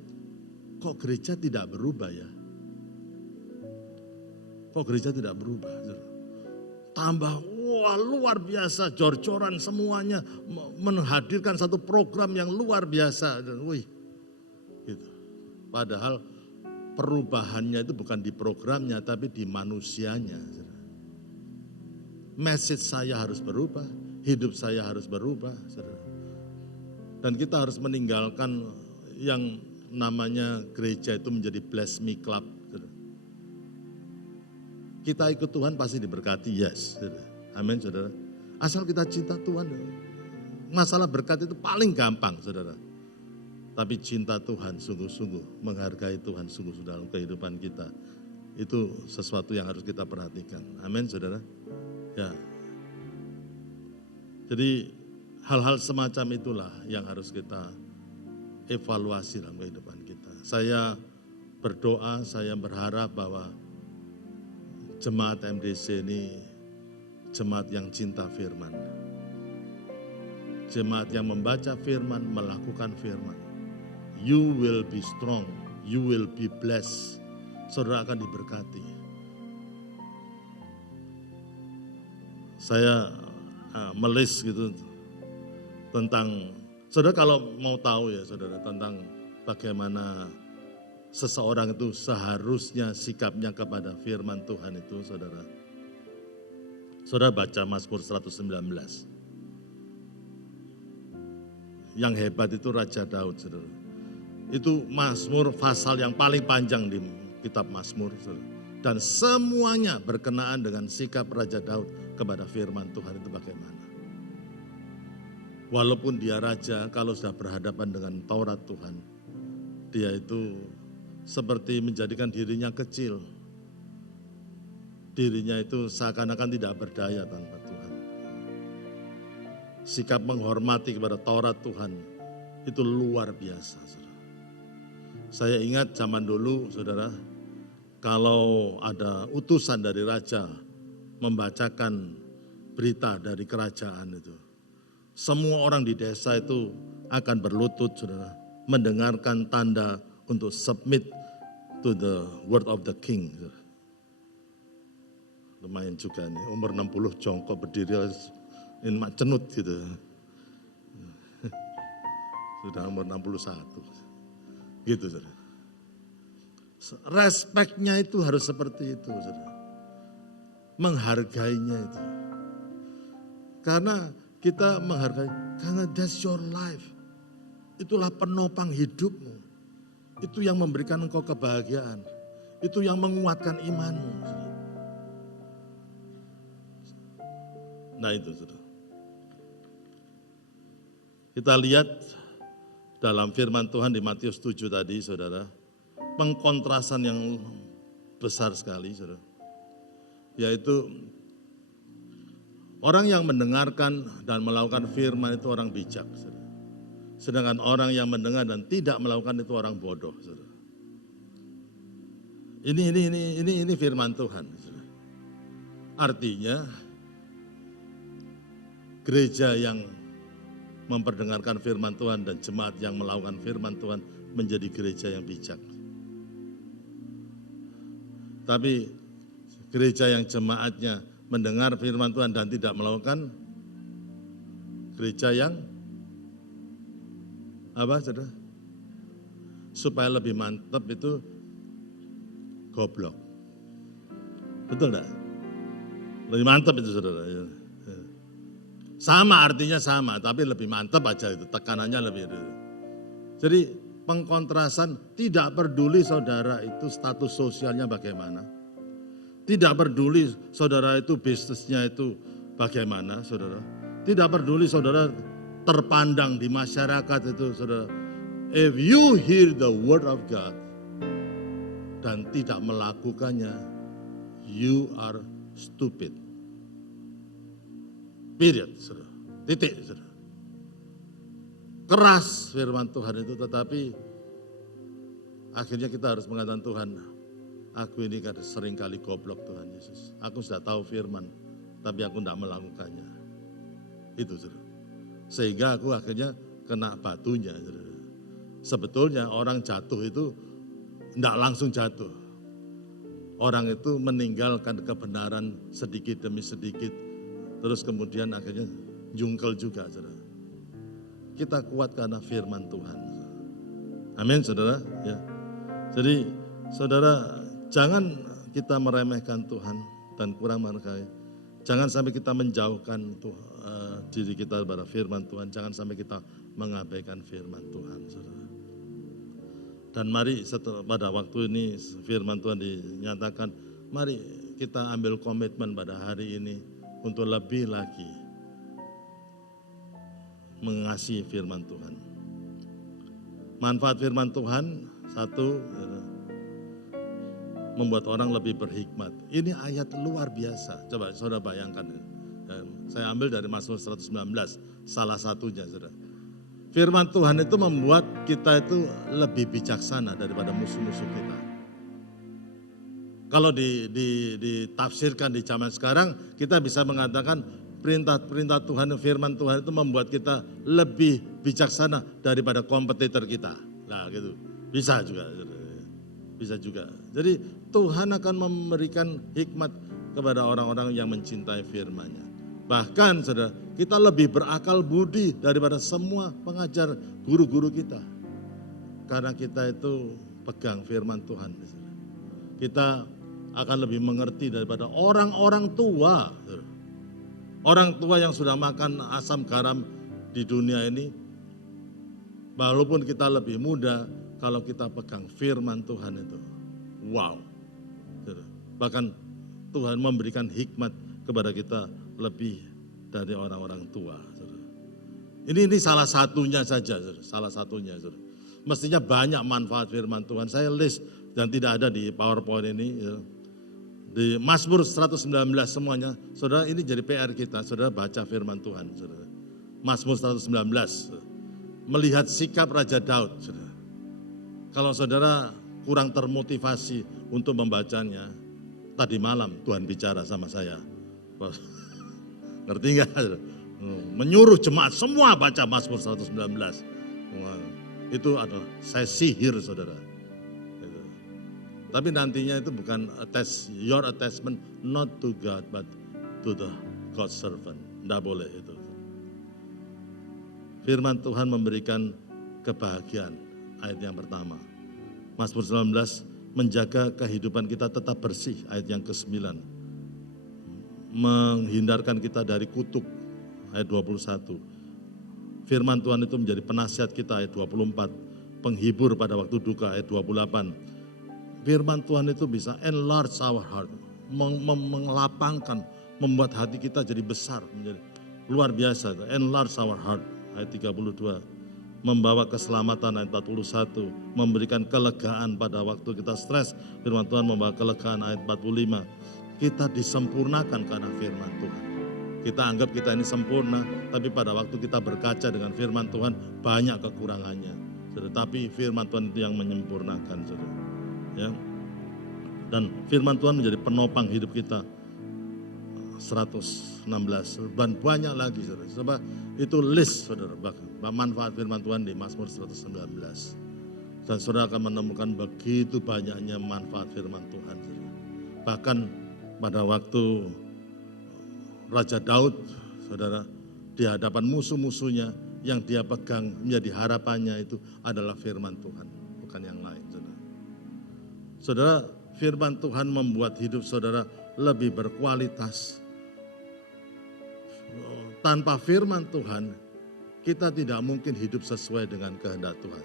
kok gereja tidak berubah ya? Kok gereja tidak berubah? Saudara. Tambah wah luar biasa, jor-joran semuanya, menghadirkan satu program yang luar biasa. Wih, gitu. Padahal perubahannya itu bukan di programnya, tapi di manusianya. Message saya harus berubah, hidup saya harus berubah. Dan kita harus meninggalkan yang namanya gereja itu menjadi bless me club. Kita ikut Tuhan pasti diberkati, yes. Amin, saudara. Asal kita cinta Tuhan, masalah berkat itu paling gampang, saudara. Tapi cinta Tuhan sungguh-sungguh, menghargai Tuhan sungguh-sungguh dalam kehidupan kita. Itu sesuatu yang harus kita perhatikan. Amin, saudara. Ya. Jadi hal-hal semacam itulah yang harus kita evaluasi dalam kehidupan kita. Saya berdoa, saya berharap bahwa jemaat MDC ini jemaat yang cinta firman. Jemaat yang membaca firman, melakukan firman. You will be strong, you will be blessed. Saudara akan diberkati. Saya melis gitu tentang, saudara kalau mau tahu ya saudara tentang bagaimana seseorang itu seharusnya sikapnya kepada firman Tuhan itu saudara. Saudara baca Mazmur 119. yang hebat itu Raja Daud, saudara. Itu Mazmur pasal yang paling panjang di kitab Mazmur, saudara. Dan semuanya berkenaan dengan sikap Raja Daud kepada firman Tuhan itu bagaimana. Walaupun dia raja, kalau sudah berhadapan dengan Taurat Tuhan, dia itu seperti menjadikan dirinya kecil. Dirinya itu seakan-akan tidak berdaya tanpa Tuhan. Sikap menghormati kepada Taurat Tuhan itu luar biasa, saudara. Saya ingat zaman dulu, saudara, kalau ada utusan dari raja membacakan berita dari kerajaan itu, semua orang di desa itu akan berlutut, saudara, mendengarkan tanda untuk submit to the word of the king. Saudara. Lumayan juga nih, umur 60 jongkok berdiri, ini mak cenut gitu. Sudah umur 61. Gitu, saudara. Respeknya itu harus seperti itu, saudara. Menghargainya itu. Karena kita menghargai, karena that's your life. Itulah penopang hidupmu. Itu yang memberikan engkau kebahagiaan. Itu yang menguatkan imanmu. Nah itu, saudara. Kita lihat dalam firman Tuhan di Matius 7 tadi, saudara. Pengkontrasan yang besar sekali, saudara. Yaitu orang yang mendengarkan dan melakukan firman itu orang bijak, saudara. Sedangkan orang yang mendengar dan tidak melakukan itu orang bodoh, saudara. Ini firman Tuhan, saudara. Artinya gereja yang memperdengarkan firman Tuhan dan jemaat yang melakukan firman Tuhan menjadi gereja yang bijak. Tapi gereja yang jemaatnya mendengar firman Tuhan dan tidak melakukan, gereja yang apa, saudara? Supaya lebih mantap itu goblok. Betul enggak? Lebih mantap itu, saudara. Sama, artinya sama, tapi lebih mantap aja itu, tekanannya lebih. Jadi pengkontrasan, tidak peduli saudara itu status sosialnya bagaimana. Tidak peduli saudara itu bisnisnya itu bagaimana, saudara. Tidak peduli saudara terpandang di masyarakat itu, saudara. If you hear the word of God dan tidak melakukannya, you are stupid. Period, saudara. Titik, saudara. Keras firman Tuhan itu, tetapi akhirnya kita harus mengatakan, Tuhan, aku ini kan sering kali goblok, Tuhan Yesus. Aku sudah tahu firman, tapi aku tidak melakukannya. Itu, saudara. Sehingga aku akhirnya kena batunya, saudara. Sebetulnya orang jatuh itu tidak langsung jatuh. Orang itu meninggalkan kebenaran sedikit demi sedikit, terus kemudian akhirnya jungkel juga, saudara. Kita kuat karena firman Tuhan. Amin, saudara. Ya. Jadi, saudara, jangan kita meremehkan Tuhan dan kurang menghargai. Jangan sampai kita menjauhkan diri kita dari firman Tuhan. Jangan sampai kita mengabaikan firman Tuhan, saudara. Dan mari pada waktu ini firman Tuhan dinyatakan, mari kita ambil komitmen pada hari ini untuk lebih lagi mengasihi firman Tuhan. Manfaat firman Tuhan, satu, membuat orang lebih berhikmat. Ini ayat luar biasa. Coba saudara bayangkan. Saya ambil dari Mazmur 119, salah satunya, saudara. Firman Tuhan itu membuat kita itu lebih bijaksana daripada musuh-musuh kita. Kalau ditafsirkan di zaman sekarang, kita bisa mengatakan perintah-perintah Tuhan, firman Tuhan itu membuat kita lebih bijaksana daripada kompetitor kita. Nah gitu, bisa juga. Bisa juga. Jadi Tuhan akan memberikan hikmat kepada orang-orang yang mencintai firman-Nya. Bahkan saudara, kita lebih berakal budi daripada semua pengajar guru-guru kita. Karena kita itu pegang firman Tuhan. Kita akan lebih mengerti daripada orang-orang tua. Orang tua yang sudah makan asam garam di dunia ini, Walaupun kita lebih muda, kalau kita pegang firman Tuhan itu, wow. Bahkan Tuhan memberikan hikmat kepada kita lebih dari orang-orang tua. Ini salah satunya saja, salah satunya. Mestinya banyak manfaat firman Tuhan. Saya list dan tidak ada di PowerPoint ini. Di Mazmur 119 semuanya, saudara, ini jadi PR kita, saudara baca firman Tuhan. Saudara. Mazmur 119, melihat sikap Raja Daud. Saudara. Kalau saudara kurang termotivasi untuk membacanya, tadi malam Tuhan bicara sama saya. Ngerti nggak? Menyuruh jemaat semua baca Mazmur 119. Itu adalah saya sihir, saudara. Tapi nantinya itu bukan your attachment not to God but to the God's servant. Tidak boleh itu. Firman Tuhan memberikan kebahagiaan. Ayat yang pertama. Mazmur 19 menjaga kehidupan kita tetap bersih. Ayat yang ke-9. Menghindarkan kita dari kutuk. Ayat 21. Firman Tuhan itu menjadi penasihat kita. Ayat 24. Penghibur pada waktu duka. Ayat 28. Firman Tuhan itu bisa enlarge our heart, mengelapangkan, membuat hati kita jadi besar, menjadi luar biasa. Enlarge our heart, ayat 32. Membawa keselamatan, ayat 41. Memberikan kelegaan pada waktu kita stres, firman Tuhan membawa kelegaan, ayat 45. Kita disempurnakan karena firman Tuhan. Kita anggap kita ini sempurna, tapi pada waktu kita berkaca dengan firman Tuhan, banyak kekurangannya. Tetapi firman Tuhan itu yang menyempurnakan, saudara. Ya. Dan firman Tuhan menjadi penopang hidup kita. 116 dan banyak lagi, saudara. Sebab itu list, saudara, manfaat firman Tuhan di Mazmur 119. Dan saudara akan menemukan begitu banyaknya manfaat firman Tuhan, saudara. Bahkan pada waktu Raja Daud, saudara, di hadapan musuh-musuhnya yang dia pegang menjadi harapannya itu adalah firman Tuhan, bukan yang lain, saudara. Saudara, firman Tuhan membuat hidup saudara lebih berkualitas. Tanpa firman Tuhan, kita tidak mungkin hidup sesuai dengan kehendak Tuhan.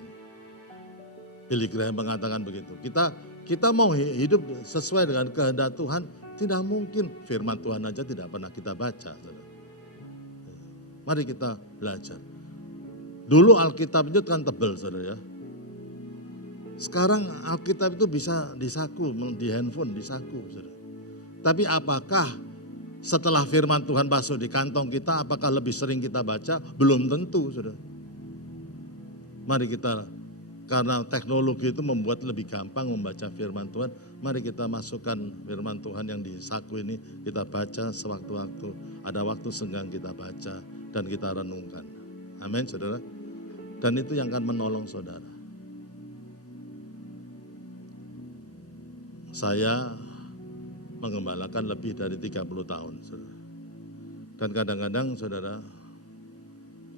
Billy Graham mengatakan begitu. Kita mau hidup sesuai dengan kehendak Tuhan, tidak mungkin firman Tuhan aja tidak pernah kita baca. Saudara. Mari kita belajar. Dulu Alkitab itu kan tebal, saudara, ya. Sekarang Alkitab itu bisa disaku, di handphone disaku. Saudara. Tapi apakah setelah firman Tuhan masuk di kantong kita, apakah lebih sering kita baca? Belum tentu, saudara. Mari kita, karena teknologi itu membuat lebih gampang membaca firman Tuhan, mari kita masukkan firman Tuhan yang disaku ini, kita baca sewaktu-waktu. Ada waktu senggang kita baca dan kita renungkan. Amin, saudara. Dan itu yang akan menolong saudara. Saya mengembalakan lebih dari 30 tahun, saudara. Dan kadang-kadang, saudara,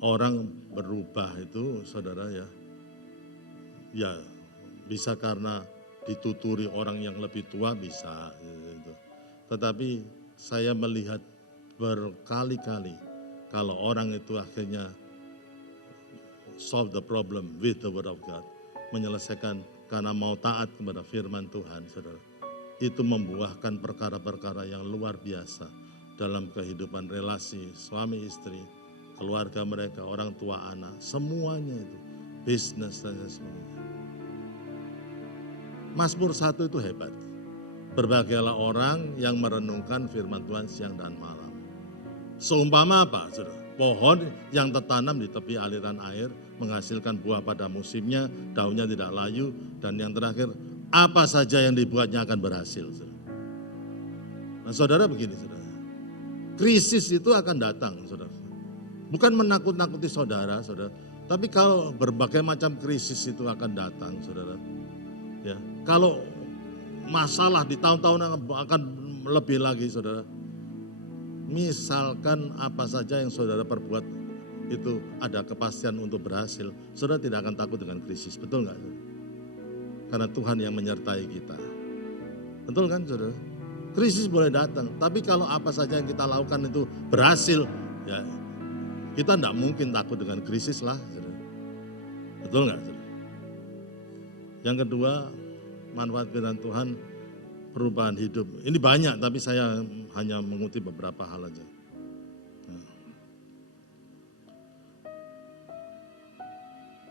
orang berubah itu, saudara, ya bisa karena dituturi orang yang lebih tua, bisa. Gitu. Tetapi saya melihat berkali-kali kalau orang itu akhirnya solve the problem with the word of God, menyelesaikan karena mau taat kepada firman Tuhan, saudara. Itu membuahkan perkara-perkara yang luar biasa dalam kehidupan relasi suami istri, keluarga mereka, orang tua anak, semuanya itu, bisnis dan sebagainya. Mazmur 1 itu hebat. Berbahagialah orang yang merenungkan firman Tuhan siang dan malam. Seumpama apa, saudara? Pohon yang tertanam di tepi aliran air, menghasilkan buah pada musimnya, daunnya tidak layu, dan yang terakhir, apa saja yang dibuatnya akan berhasil. Saudara. Nah, saudara, begini, saudara. Krisis itu akan datang, saudara. Bukan menakut-nakuti saudara, saudara. Tapi kalau berbagai macam krisis itu akan datang, saudara. Ya, kalau masalah di tahun-tahun akan lebih lagi, saudara. Misalkan apa saja yang saudara perbuat itu ada kepastian untuk berhasil, saudara tidak akan takut dengan krisis, betul nggak? Karena Tuhan yang menyertai kita. Betul kan, saudara? Krisis boleh datang, tapi kalau apa saja yang kita lakukan itu berhasil, ya kita tidak mungkin takut dengan krisis lah. Saudara. Betul nggak? Yang kedua, manfaat firman Tuhan, perubahan hidup. Ini banyak, tapi saya hanya mengutip beberapa hal aja.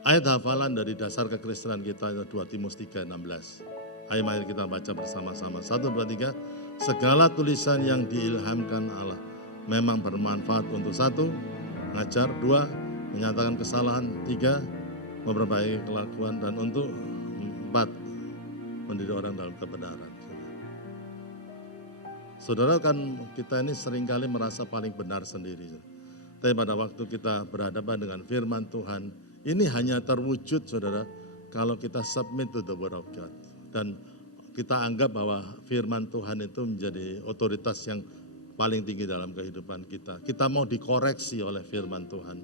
Ayat hafalan dari dasar kekristenan kita itu 2 Timotius 3:16. Ayo mari kita baca bersama-sama. 1, 2, 3. Segala tulisan yang diilhamkan Allah memang bermanfaat untuk 1, mengajar, 2, menyatakan kesalahan, 3, memperbaiki kelakuan, dan untuk 4, mendidik orang dalam kebenaran. Saudara, kan kita ini seringkali merasa paling benar sendiri. Tapi pada waktu kita berhadapan dengan firman Tuhan, ini hanya terwujud, saudara, kalau kita submit to the word of God. Dan kita anggap bahwa firman Tuhan itu menjadi otoritas yang paling tinggi dalam kehidupan kita. Kita mau dikoreksi oleh firman Tuhan.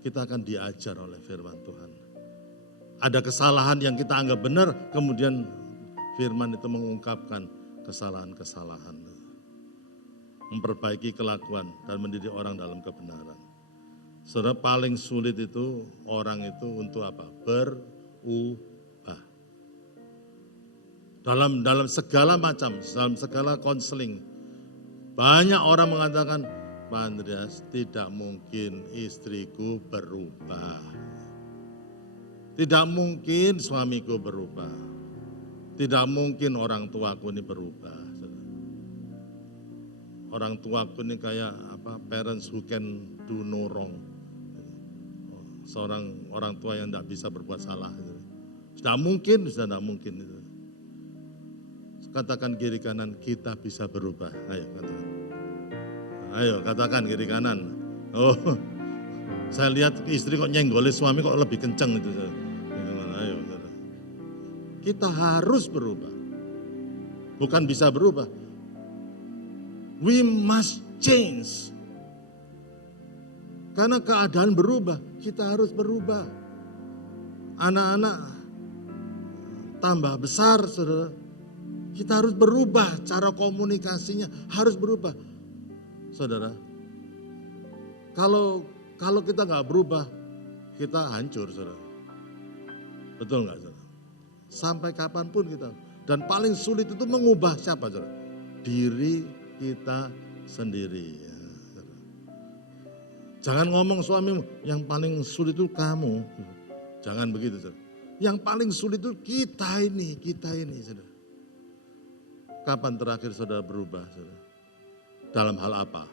Kita akan diajar oleh firman Tuhan. Ada kesalahan yang kita anggap benar, kemudian firman itu mengungkapkan kesalahan-kesalahan. Memperbaiki kelakuan dan mendidik orang dalam kebenaran. Saudara, paling sulit itu orang itu untuk apa? Berubah. Dalam segala macam, dalam segala konseling. Banyak orang mengatakan, Pak Andreas, tidak mungkin istriku berubah. Tidak mungkin suamiku berubah. Tidak mungkin orang tuaku ini berubah. Orang tuaku ini kayak apa? Parents who can do no wrong. Seorang orang tua yang tidak bisa berbuat salah. Sudah tidak mungkin. Katakan kiri kanan, kita bisa berubah. Ayo katakan kiri kanan. Oh, saya lihat istri kok nyenggolin suami kok lebih kenceng itu. Ayo, kita harus berubah. Bukan bisa berubah. We must change. Karena keadaan berubah, kita harus berubah. Anak-anak tambah besar, saudara. Kita harus berubah, cara komunikasinya harus berubah. Saudara, kalau kita nggak berubah, kita hancur, saudara. Betul nggak, saudara? Sampai kapanpun kita. Dan paling sulit itu mengubah siapa, saudara? Diri kita sendiri. Jangan ngomong suamimu, yang paling sulit itu kamu. Jangan begitu, saudara. Yang paling sulit itu kita ini, saudara. Kapan terakhir saudara berubah, saudara? Dalam hal apa?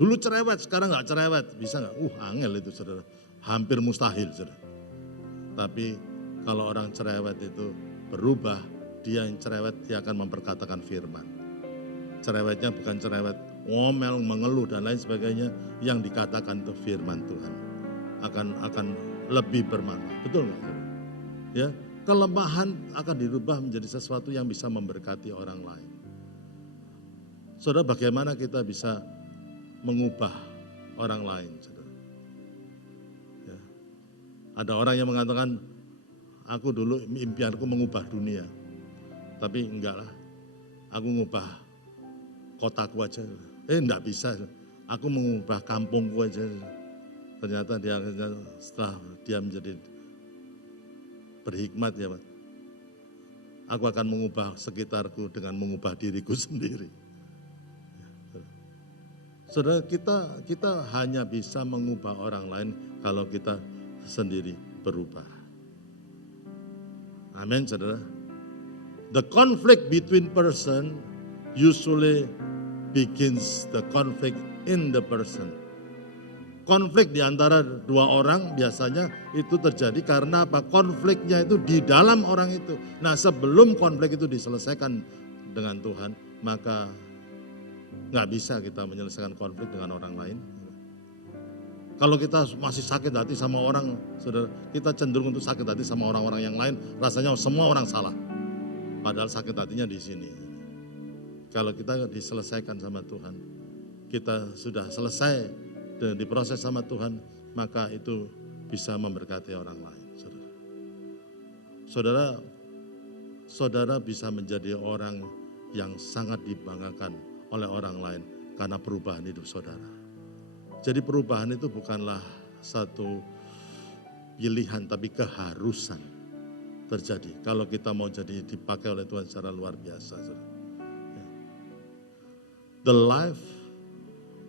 Dulu cerewet, sekarang nggak cerewet, bisa nggak? Angel itu, saudara. Hampir mustahil, saudara. Tapi kalau orang cerewet itu berubah, dia yang cerewet, dia akan memperkatakan firman. Cerewetnya bukan cerewet ngomel, mengeluh dan lain sebagainya, yang dikatakan itu firman Tuhan akan lebih bermanfaat. Betul nggak? Ya, kelemahan akan dirubah menjadi sesuatu yang bisa memberkati orang lain. Saudara, bagaimana kita bisa mengubah orang lain, saudara? Ya. Ada orang yang mengatakan, aku dulu impianku mengubah dunia, tapi enggak lah, aku ngubah kotaku aja. Enggak bisa, aku mengubah kampungku aja. Ternyata dia setelah dia menjadi berhikmat, ya, aku akan mengubah sekitarku dengan mengubah diriku sendiri. Saudara, kita hanya bisa mengubah orang lain kalau kita sendiri berubah. Amin, saudara. The conflict between person usually begins the conflict in the person. Konflik di antara dua orang biasanya itu terjadi karena apa? Konfliknya itu di dalam orang itu. Nah, sebelum konflik itu diselesaikan dengan Tuhan, maka nggak bisa kita menyelesaikan konflik dengan orang lain. Kalau kita masih sakit hati sama orang, saudara, kita cenderung untuk sakit hati sama orang-orang yang lain, rasanya semua orang salah. Padahal sakit hatinya di sini. Kalau kita diselesaikan sama Tuhan, kita sudah selesai dan diproses sama Tuhan, maka itu bisa memberkati orang lain. Saudara bisa menjadi orang yang sangat dibanggakan oleh orang lain karena perubahan hidup saudara. Jadi perubahan itu bukanlah satu pilihan tapi keharusan terjadi. Kalau kita mau jadi dipakai oleh Tuhan secara luar biasa. Saudara. The life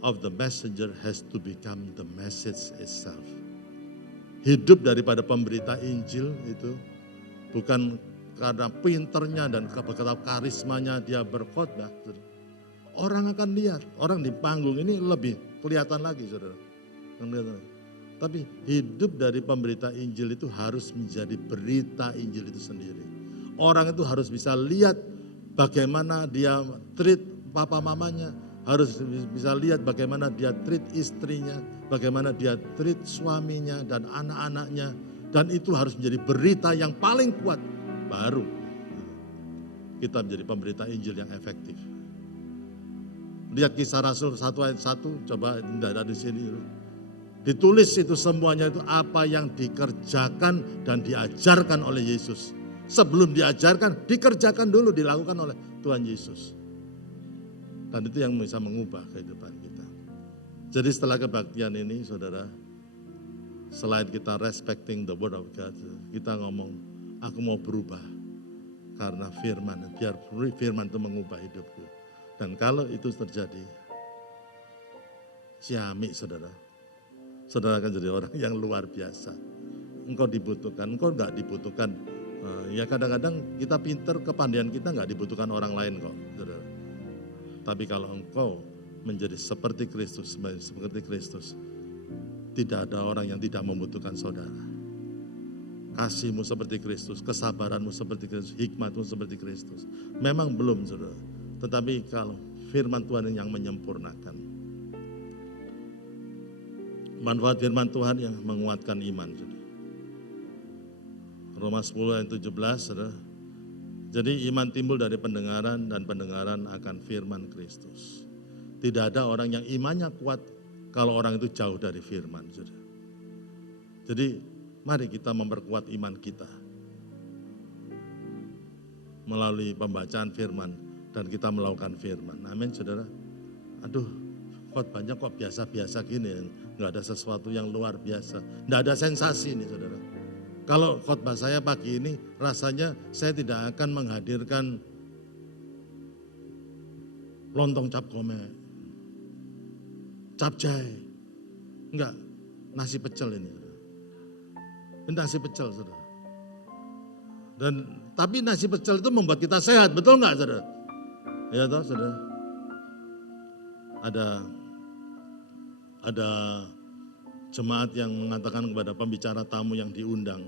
of the messenger has to become the message itself. Hidup daripada pemberita Injil itu bukan karena pinternya dan karismanya dia berkhotbah. Orang akan lihat, orang di panggung ini lebih kelihatan lagi, saudara. Tapi hidup dari pemberita Injil itu harus menjadi berita Injil itu sendiri. Orang itu harus bisa lihat bagaimana dia treat papa mamanya, harus bisa lihat bagaimana dia treat istrinya, bagaimana dia treat suaminya dan anak-anaknya. Dan itu harus menjadi berita yang paling kuat. Baru kita menjadi pemberita Injil yang efektif. Lihat Kisah Rasul 1 ayat 1, coba dari sini. Ditulis itu semuanya itu apa yang dikerjakan dan diajarkan oleh Yesus. Sebelum diajarkan, dikerjakan dulu, dilakukan oleh Tuhan Yesus. Dan itu yang bisa mengubah kehidupan kita. Jadi setelah kebaktian ini, saudara, selain kita respecting the word of God, kita ngomong, aku mau berubah karena firman, biar firman itu mengubah hidupku. Dan kalau itu terjadi, ciamik saudara, saudara akan jadi orang yang luar biasa. Engkau dibutuhkan, engkau enggak dibutuhkan. Ya kadang-kadang kita pinter, kepandaian kita enggak dibutuhkan orang lain kok, saudara. Tapi kalau engkau menjadi seperti Kristus, tidak ada orang yang tidak membutuhkan saudara. Kasihmu seperti Kristus, kesabaranmu seperti Kristus, hikmatmu seperti Kristus. Memang belum, saudara. Tetapi kalau firman Tuhan yang menyempurnakan. Manfaat firman Tuhan yang menguatkan iman, saudara. Roma 10 ayat 17, saudara. Jadi iman timbul dari pendengaran dan pendengaran akan firman Kristus. Tidak ada orang yang imannya kuat kalau orang itu jauh dari firman, saudara. Jadi mari kita memperkuat iman kita melalui pembacaan firman dan kita melakukan firman. Amin, saudara. Aduh, khotbahnya kok biasa-biasa gini, nggak ada sesuatu yang luar biasa, nggak ada sensasi nih, saudara. Kalau khotbah saya pagi ini, rasanya saya tidak akan menghadirkan lontong cap gome, capcay, enggak, nasi pecel ini. Ini nasi pecel, saudara. Tapi nasi pecel itu membuat kita sehat, betul enggak, saudara? Ya toh, saudara. Ada jemaat yang mengatakan kepada pembicara tamu yang diundang.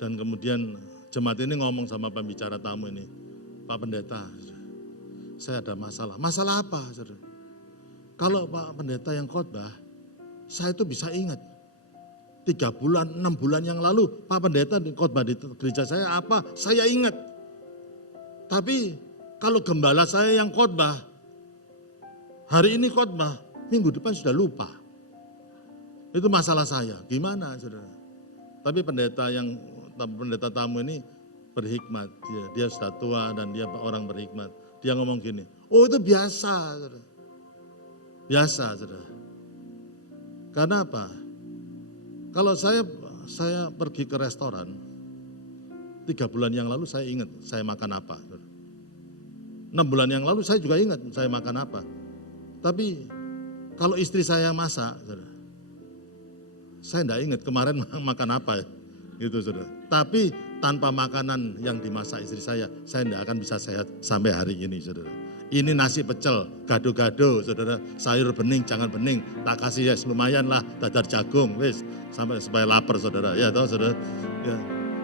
Dan kemudian jemaat ini ngomong sama pembicara tamu ini, Pak Pendeta, saya ada masalah. Masalah apa, saudara? Kalau Pak Pendeta yang khotbah, saya itu bisa ingat. 3 bulan, 6 bulan yang lalu, Pak Pendeta di khotbah di gereja saya apa, saya ingat. Tapi kalau gembala saya yang khotbah, hari ini khotbah, minggu depan sudah lupa. Itu masalah saya, gimana, saudara? Tapi pendeta tamu ini berhikmat, dia sudah tua dan dia orang berhikmat. Dia ngomong gini, oh itu biasa, saudara. Biasa, saudara. Karena apa? Kalau saya pergi ke restoran, 3 bulan yang lalu saya ingat saya makan apa. 6 bulan yang lalu saya juga ingat saya makan apa. Tapi kalau istri saya masak, saudara, saya tidak ingat kemarin makan apa, gitu, saudara. Tapi tanpa makanan yang dimasak istri saya tidak akan bisa sehat sampai hari ini, saudara. Ini nasi pecel, gado-gado, saudara. Sayur bening, jangan bening. Tak kasih ya, lumayan lah, dadar jagung, wis, sampai supaya lapar, saudara. Ya, tahu, saudara. Ya.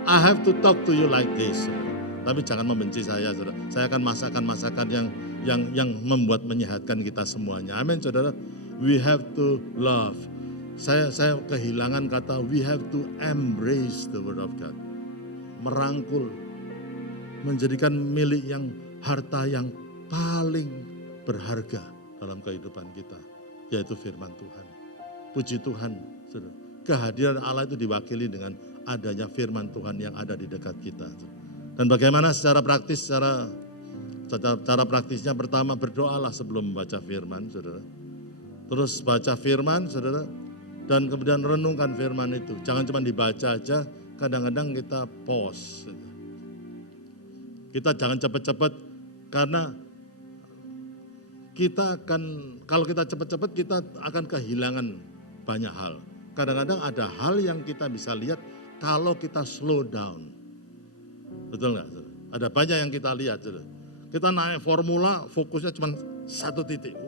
I have to talk to you like this, saudara. Tapi jangan membenci saya, saudara. Saya akan masakan yang membuat menyehatkan kita semuanya. Amin, saudara. We have to love. Saya kehilangan kata we have to embrace the word of God. Merangkul, menjadikan milik yang harta yang paling berharga dalam kehidupan kita, yaitu firman Tuhan. Puji Tuhan, saudara. Kehadiran Allah itu diwakili dengan adanya firman Tuhan yang ada di dekat kita. Dan bagaimana secara praktis, cara praktisnya pertama berdoalah sebelum membaca firman, saudara. Terus baca firman, saudara. dan kemudian renungkan firman itu. Jangan cuma dibaca aja, kadang-kadang kita pause. Kita jangan cepat-cepat karena kita akan, kalau kita cepat-cepat kita akan kehilangan banyak hal. Kadang-kadang ada hal yang kita bisa lihat kalau kita slow down. Betul nggak? Ada banyak yang kita lihat. Kita naik formula, fokusnya cuma satu titik.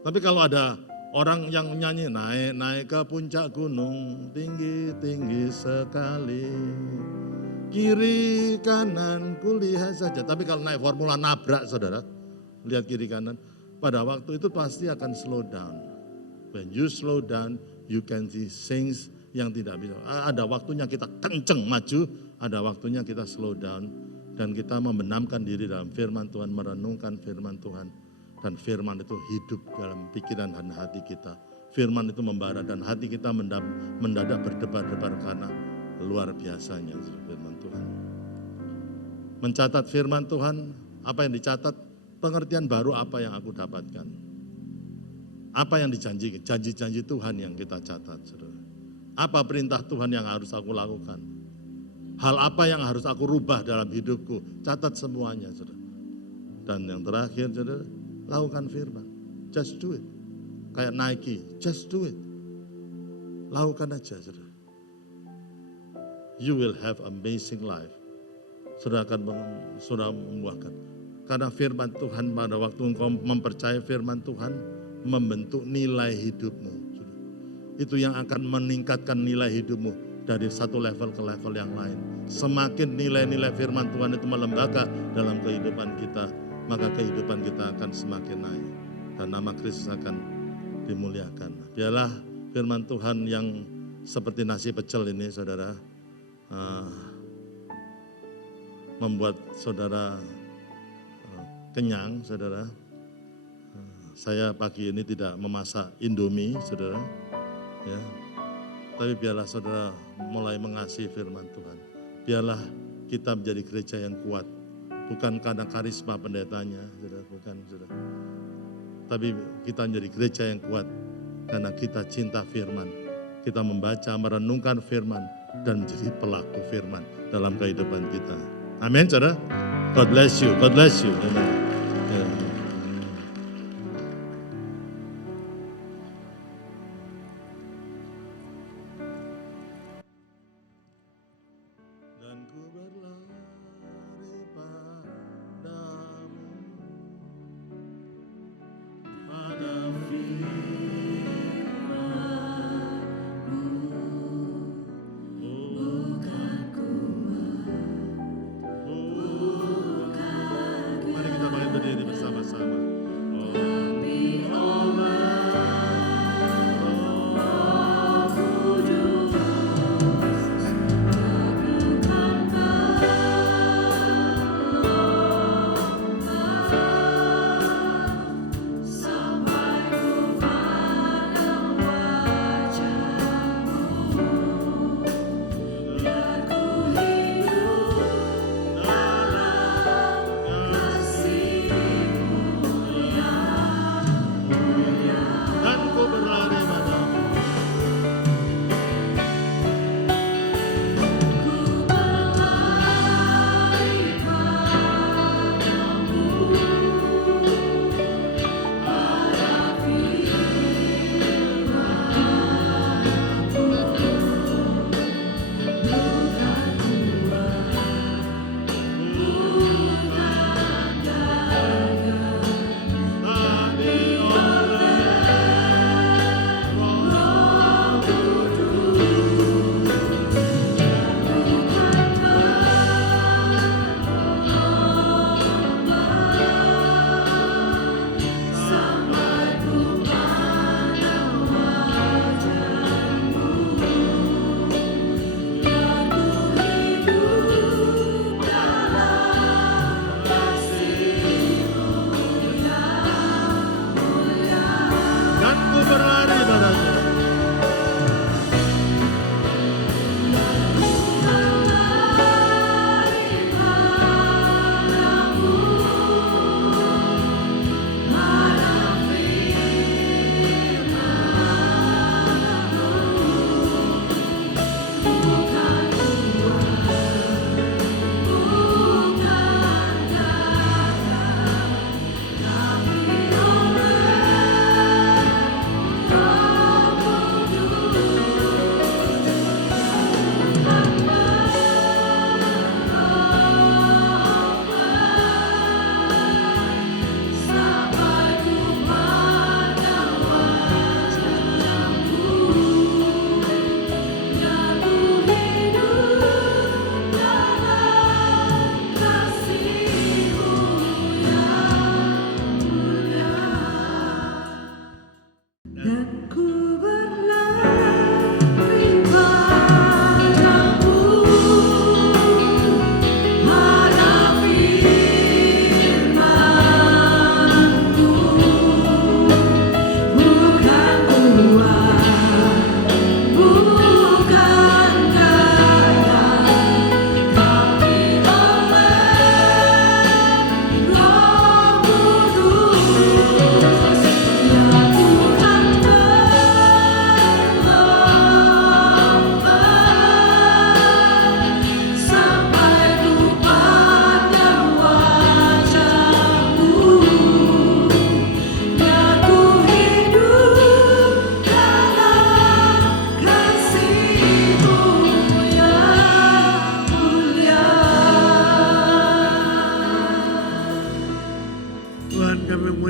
Tapi kalau ada orang yang nyanyi, naik ke puncak gunung, tinggi-tinggi sekali. Kiri kanan kulihat saja. Tapi kalau naik formula nabrak saudara, lihat kiri kanan. Pada waktu itu pasti akan slow down. When you slow down, you can see things yang tidak bisa. Ada waktunya kita kenceng maju, ada waktunya kita slow down. Dan kita membenamkan diri dalam firman Tuhan, merenungkan firman Tuhan. Dan firman itu hidup dalam pikiran dan hati kita. Firman itu membara dan hati kita mendadak berdebar-debar karena luar biasanya firman Tuhan. Mencatat firman Tuhan, apa yang dicatat, pengertian baru apa yang aku dapatkan. Apa yang dijanjikan, janji-janji Tuhan yang kita catat. Saudara. Apa perintah Tuhan yang harus aku lakukan. Hal apa yang harus aku rubah dalam hidupku, catat semuanya. Saudara. Dan yang terakhir, saudara, lakukan firman, just do it. Kayak Nike, just do it. Lakukan aja, saudara. You will have amazing life. Saudara akan membuahkan. Karena firman Tuhan pada waktu engkau mempercayai firman Tuhan, membentuk nilai hidupmu. Saudara. Itu yang akan meningkatkan nilai hidupmu dari satu level ke level yang lain. Semakin nilai-nilai firman Tuhan itu melembaga dalam kehidupan kita, maka kehidupan kita akan semakin naik. Dan nama Kristus akan dimuliakan. Biarlah firman Tuhan yang seperti nasi pecel ini saudara, membuat saudara kenyang saudara. Saya pagi ini tidak memasak Indomie saudara, ya. Tapi biarlah saudara mulai mengasihi firman Tuhan. Biarlah kita menjadi gereja yang kuat. Bukan karena karisma pendetanya, saudara, bukan, saudara. Tapi kita menjadi gereja yang kuat karena kita cinta firman. Kita membaca, merenungkan firman dan menjadi pelaku firman dalam kehidupan kita. Amin, saudara. God bless you, God bless you. Amen. Ya. Dan ku berlari padamu, pada mari kita bangkit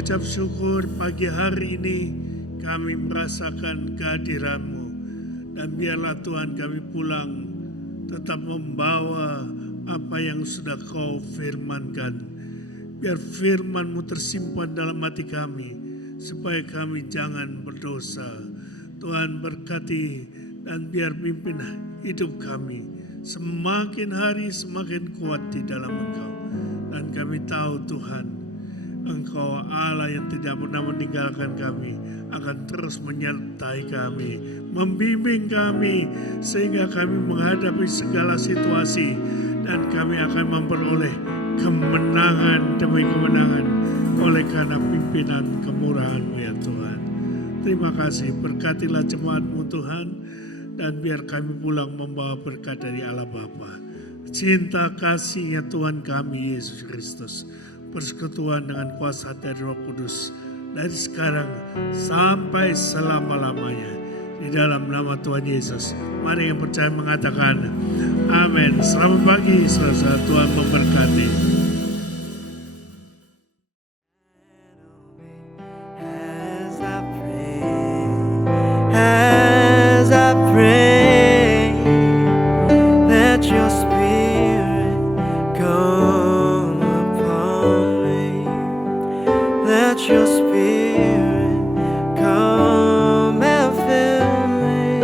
mengucap syukur pagi hari ini kami merasakan kehadiran-Mu. Dan biarlah Tuhan kami pulang tetap membawa apa yang sudah Kau firmankan. Biar firman-Mu tersimpan dalam hati kami, supaya kami jangan berdosa. Tuhan berkati dan biar pimpin hidup kami semakin hari semakin kuat di dalam Engkau. Dan kami tahu Tuhan, Engkau Allah yang tidak pernah meninggalkan kami, akan terus menyertai kami, membimbing kami, sehingga kami menghadapi segala situasi dan kami akan memperoleh kemenangan demi kemenangan oleh karena pimpinan kemurahan-Mu ya Tuhan. Terima kasih, berkatilah jemaat-Mu Tuhan, dan biar kami pulang membawa berkat dari Allah Bapa, cinta kasihnya Tuhan kami Yesus Kristus, persekutuan dengan kuasa dari Roh Kudus dari sekarang sampai selama-lamanya. Di dalam nama Tuhan Yesus, mari yang percaya mengatakan amin. Selamat pagi saudara, Tuhan memberkati. As I pray, let your spirit come upon me. Let your spirit come and fill me.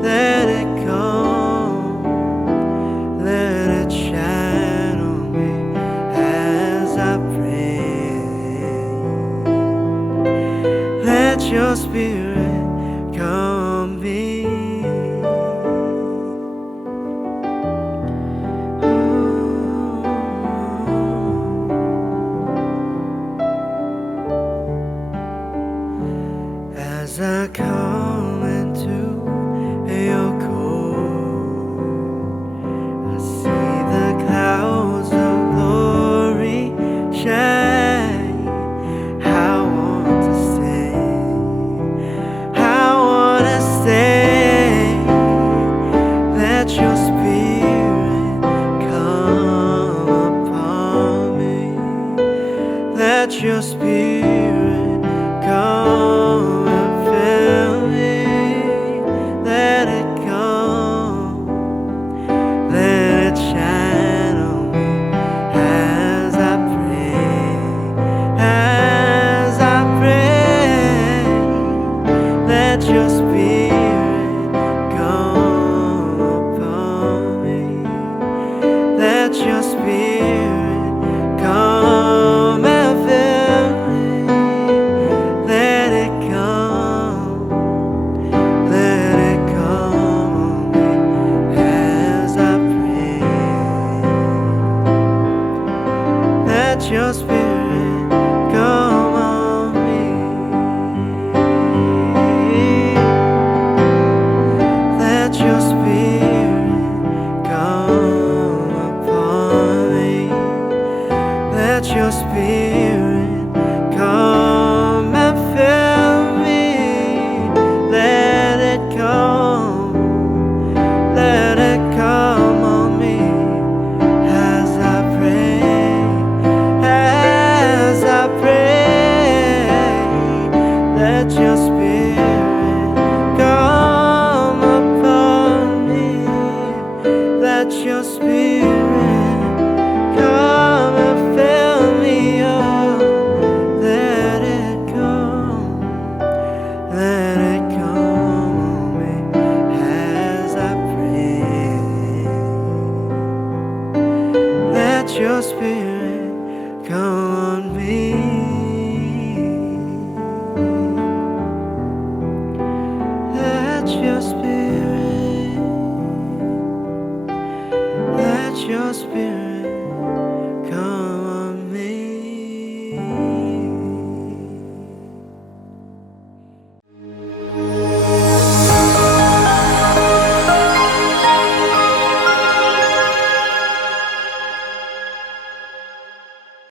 Let it come, let it shine on me as I pray. Let your spirit come be. As I come into your court, I see the clouds of glory shine. I want to stay. I wanna stay. Let your spirit come upon me. Let your spirit come and fill me. Let it come, let it shine on me as I pray. As I pray, let your spirit come upon me. Let your spirit come and fill me. Let it come, let it come on me as I pray. Let your spirit come on me. Let your spirit come upon me. Let your spirit come and fill me. Let it come, let it come on me as I pray. As I pray, let your spirit come upon me. Let your spirit come and fill me up. Let it come on me as I pray. Let your spirit come on me. Let your spirit, let your spirit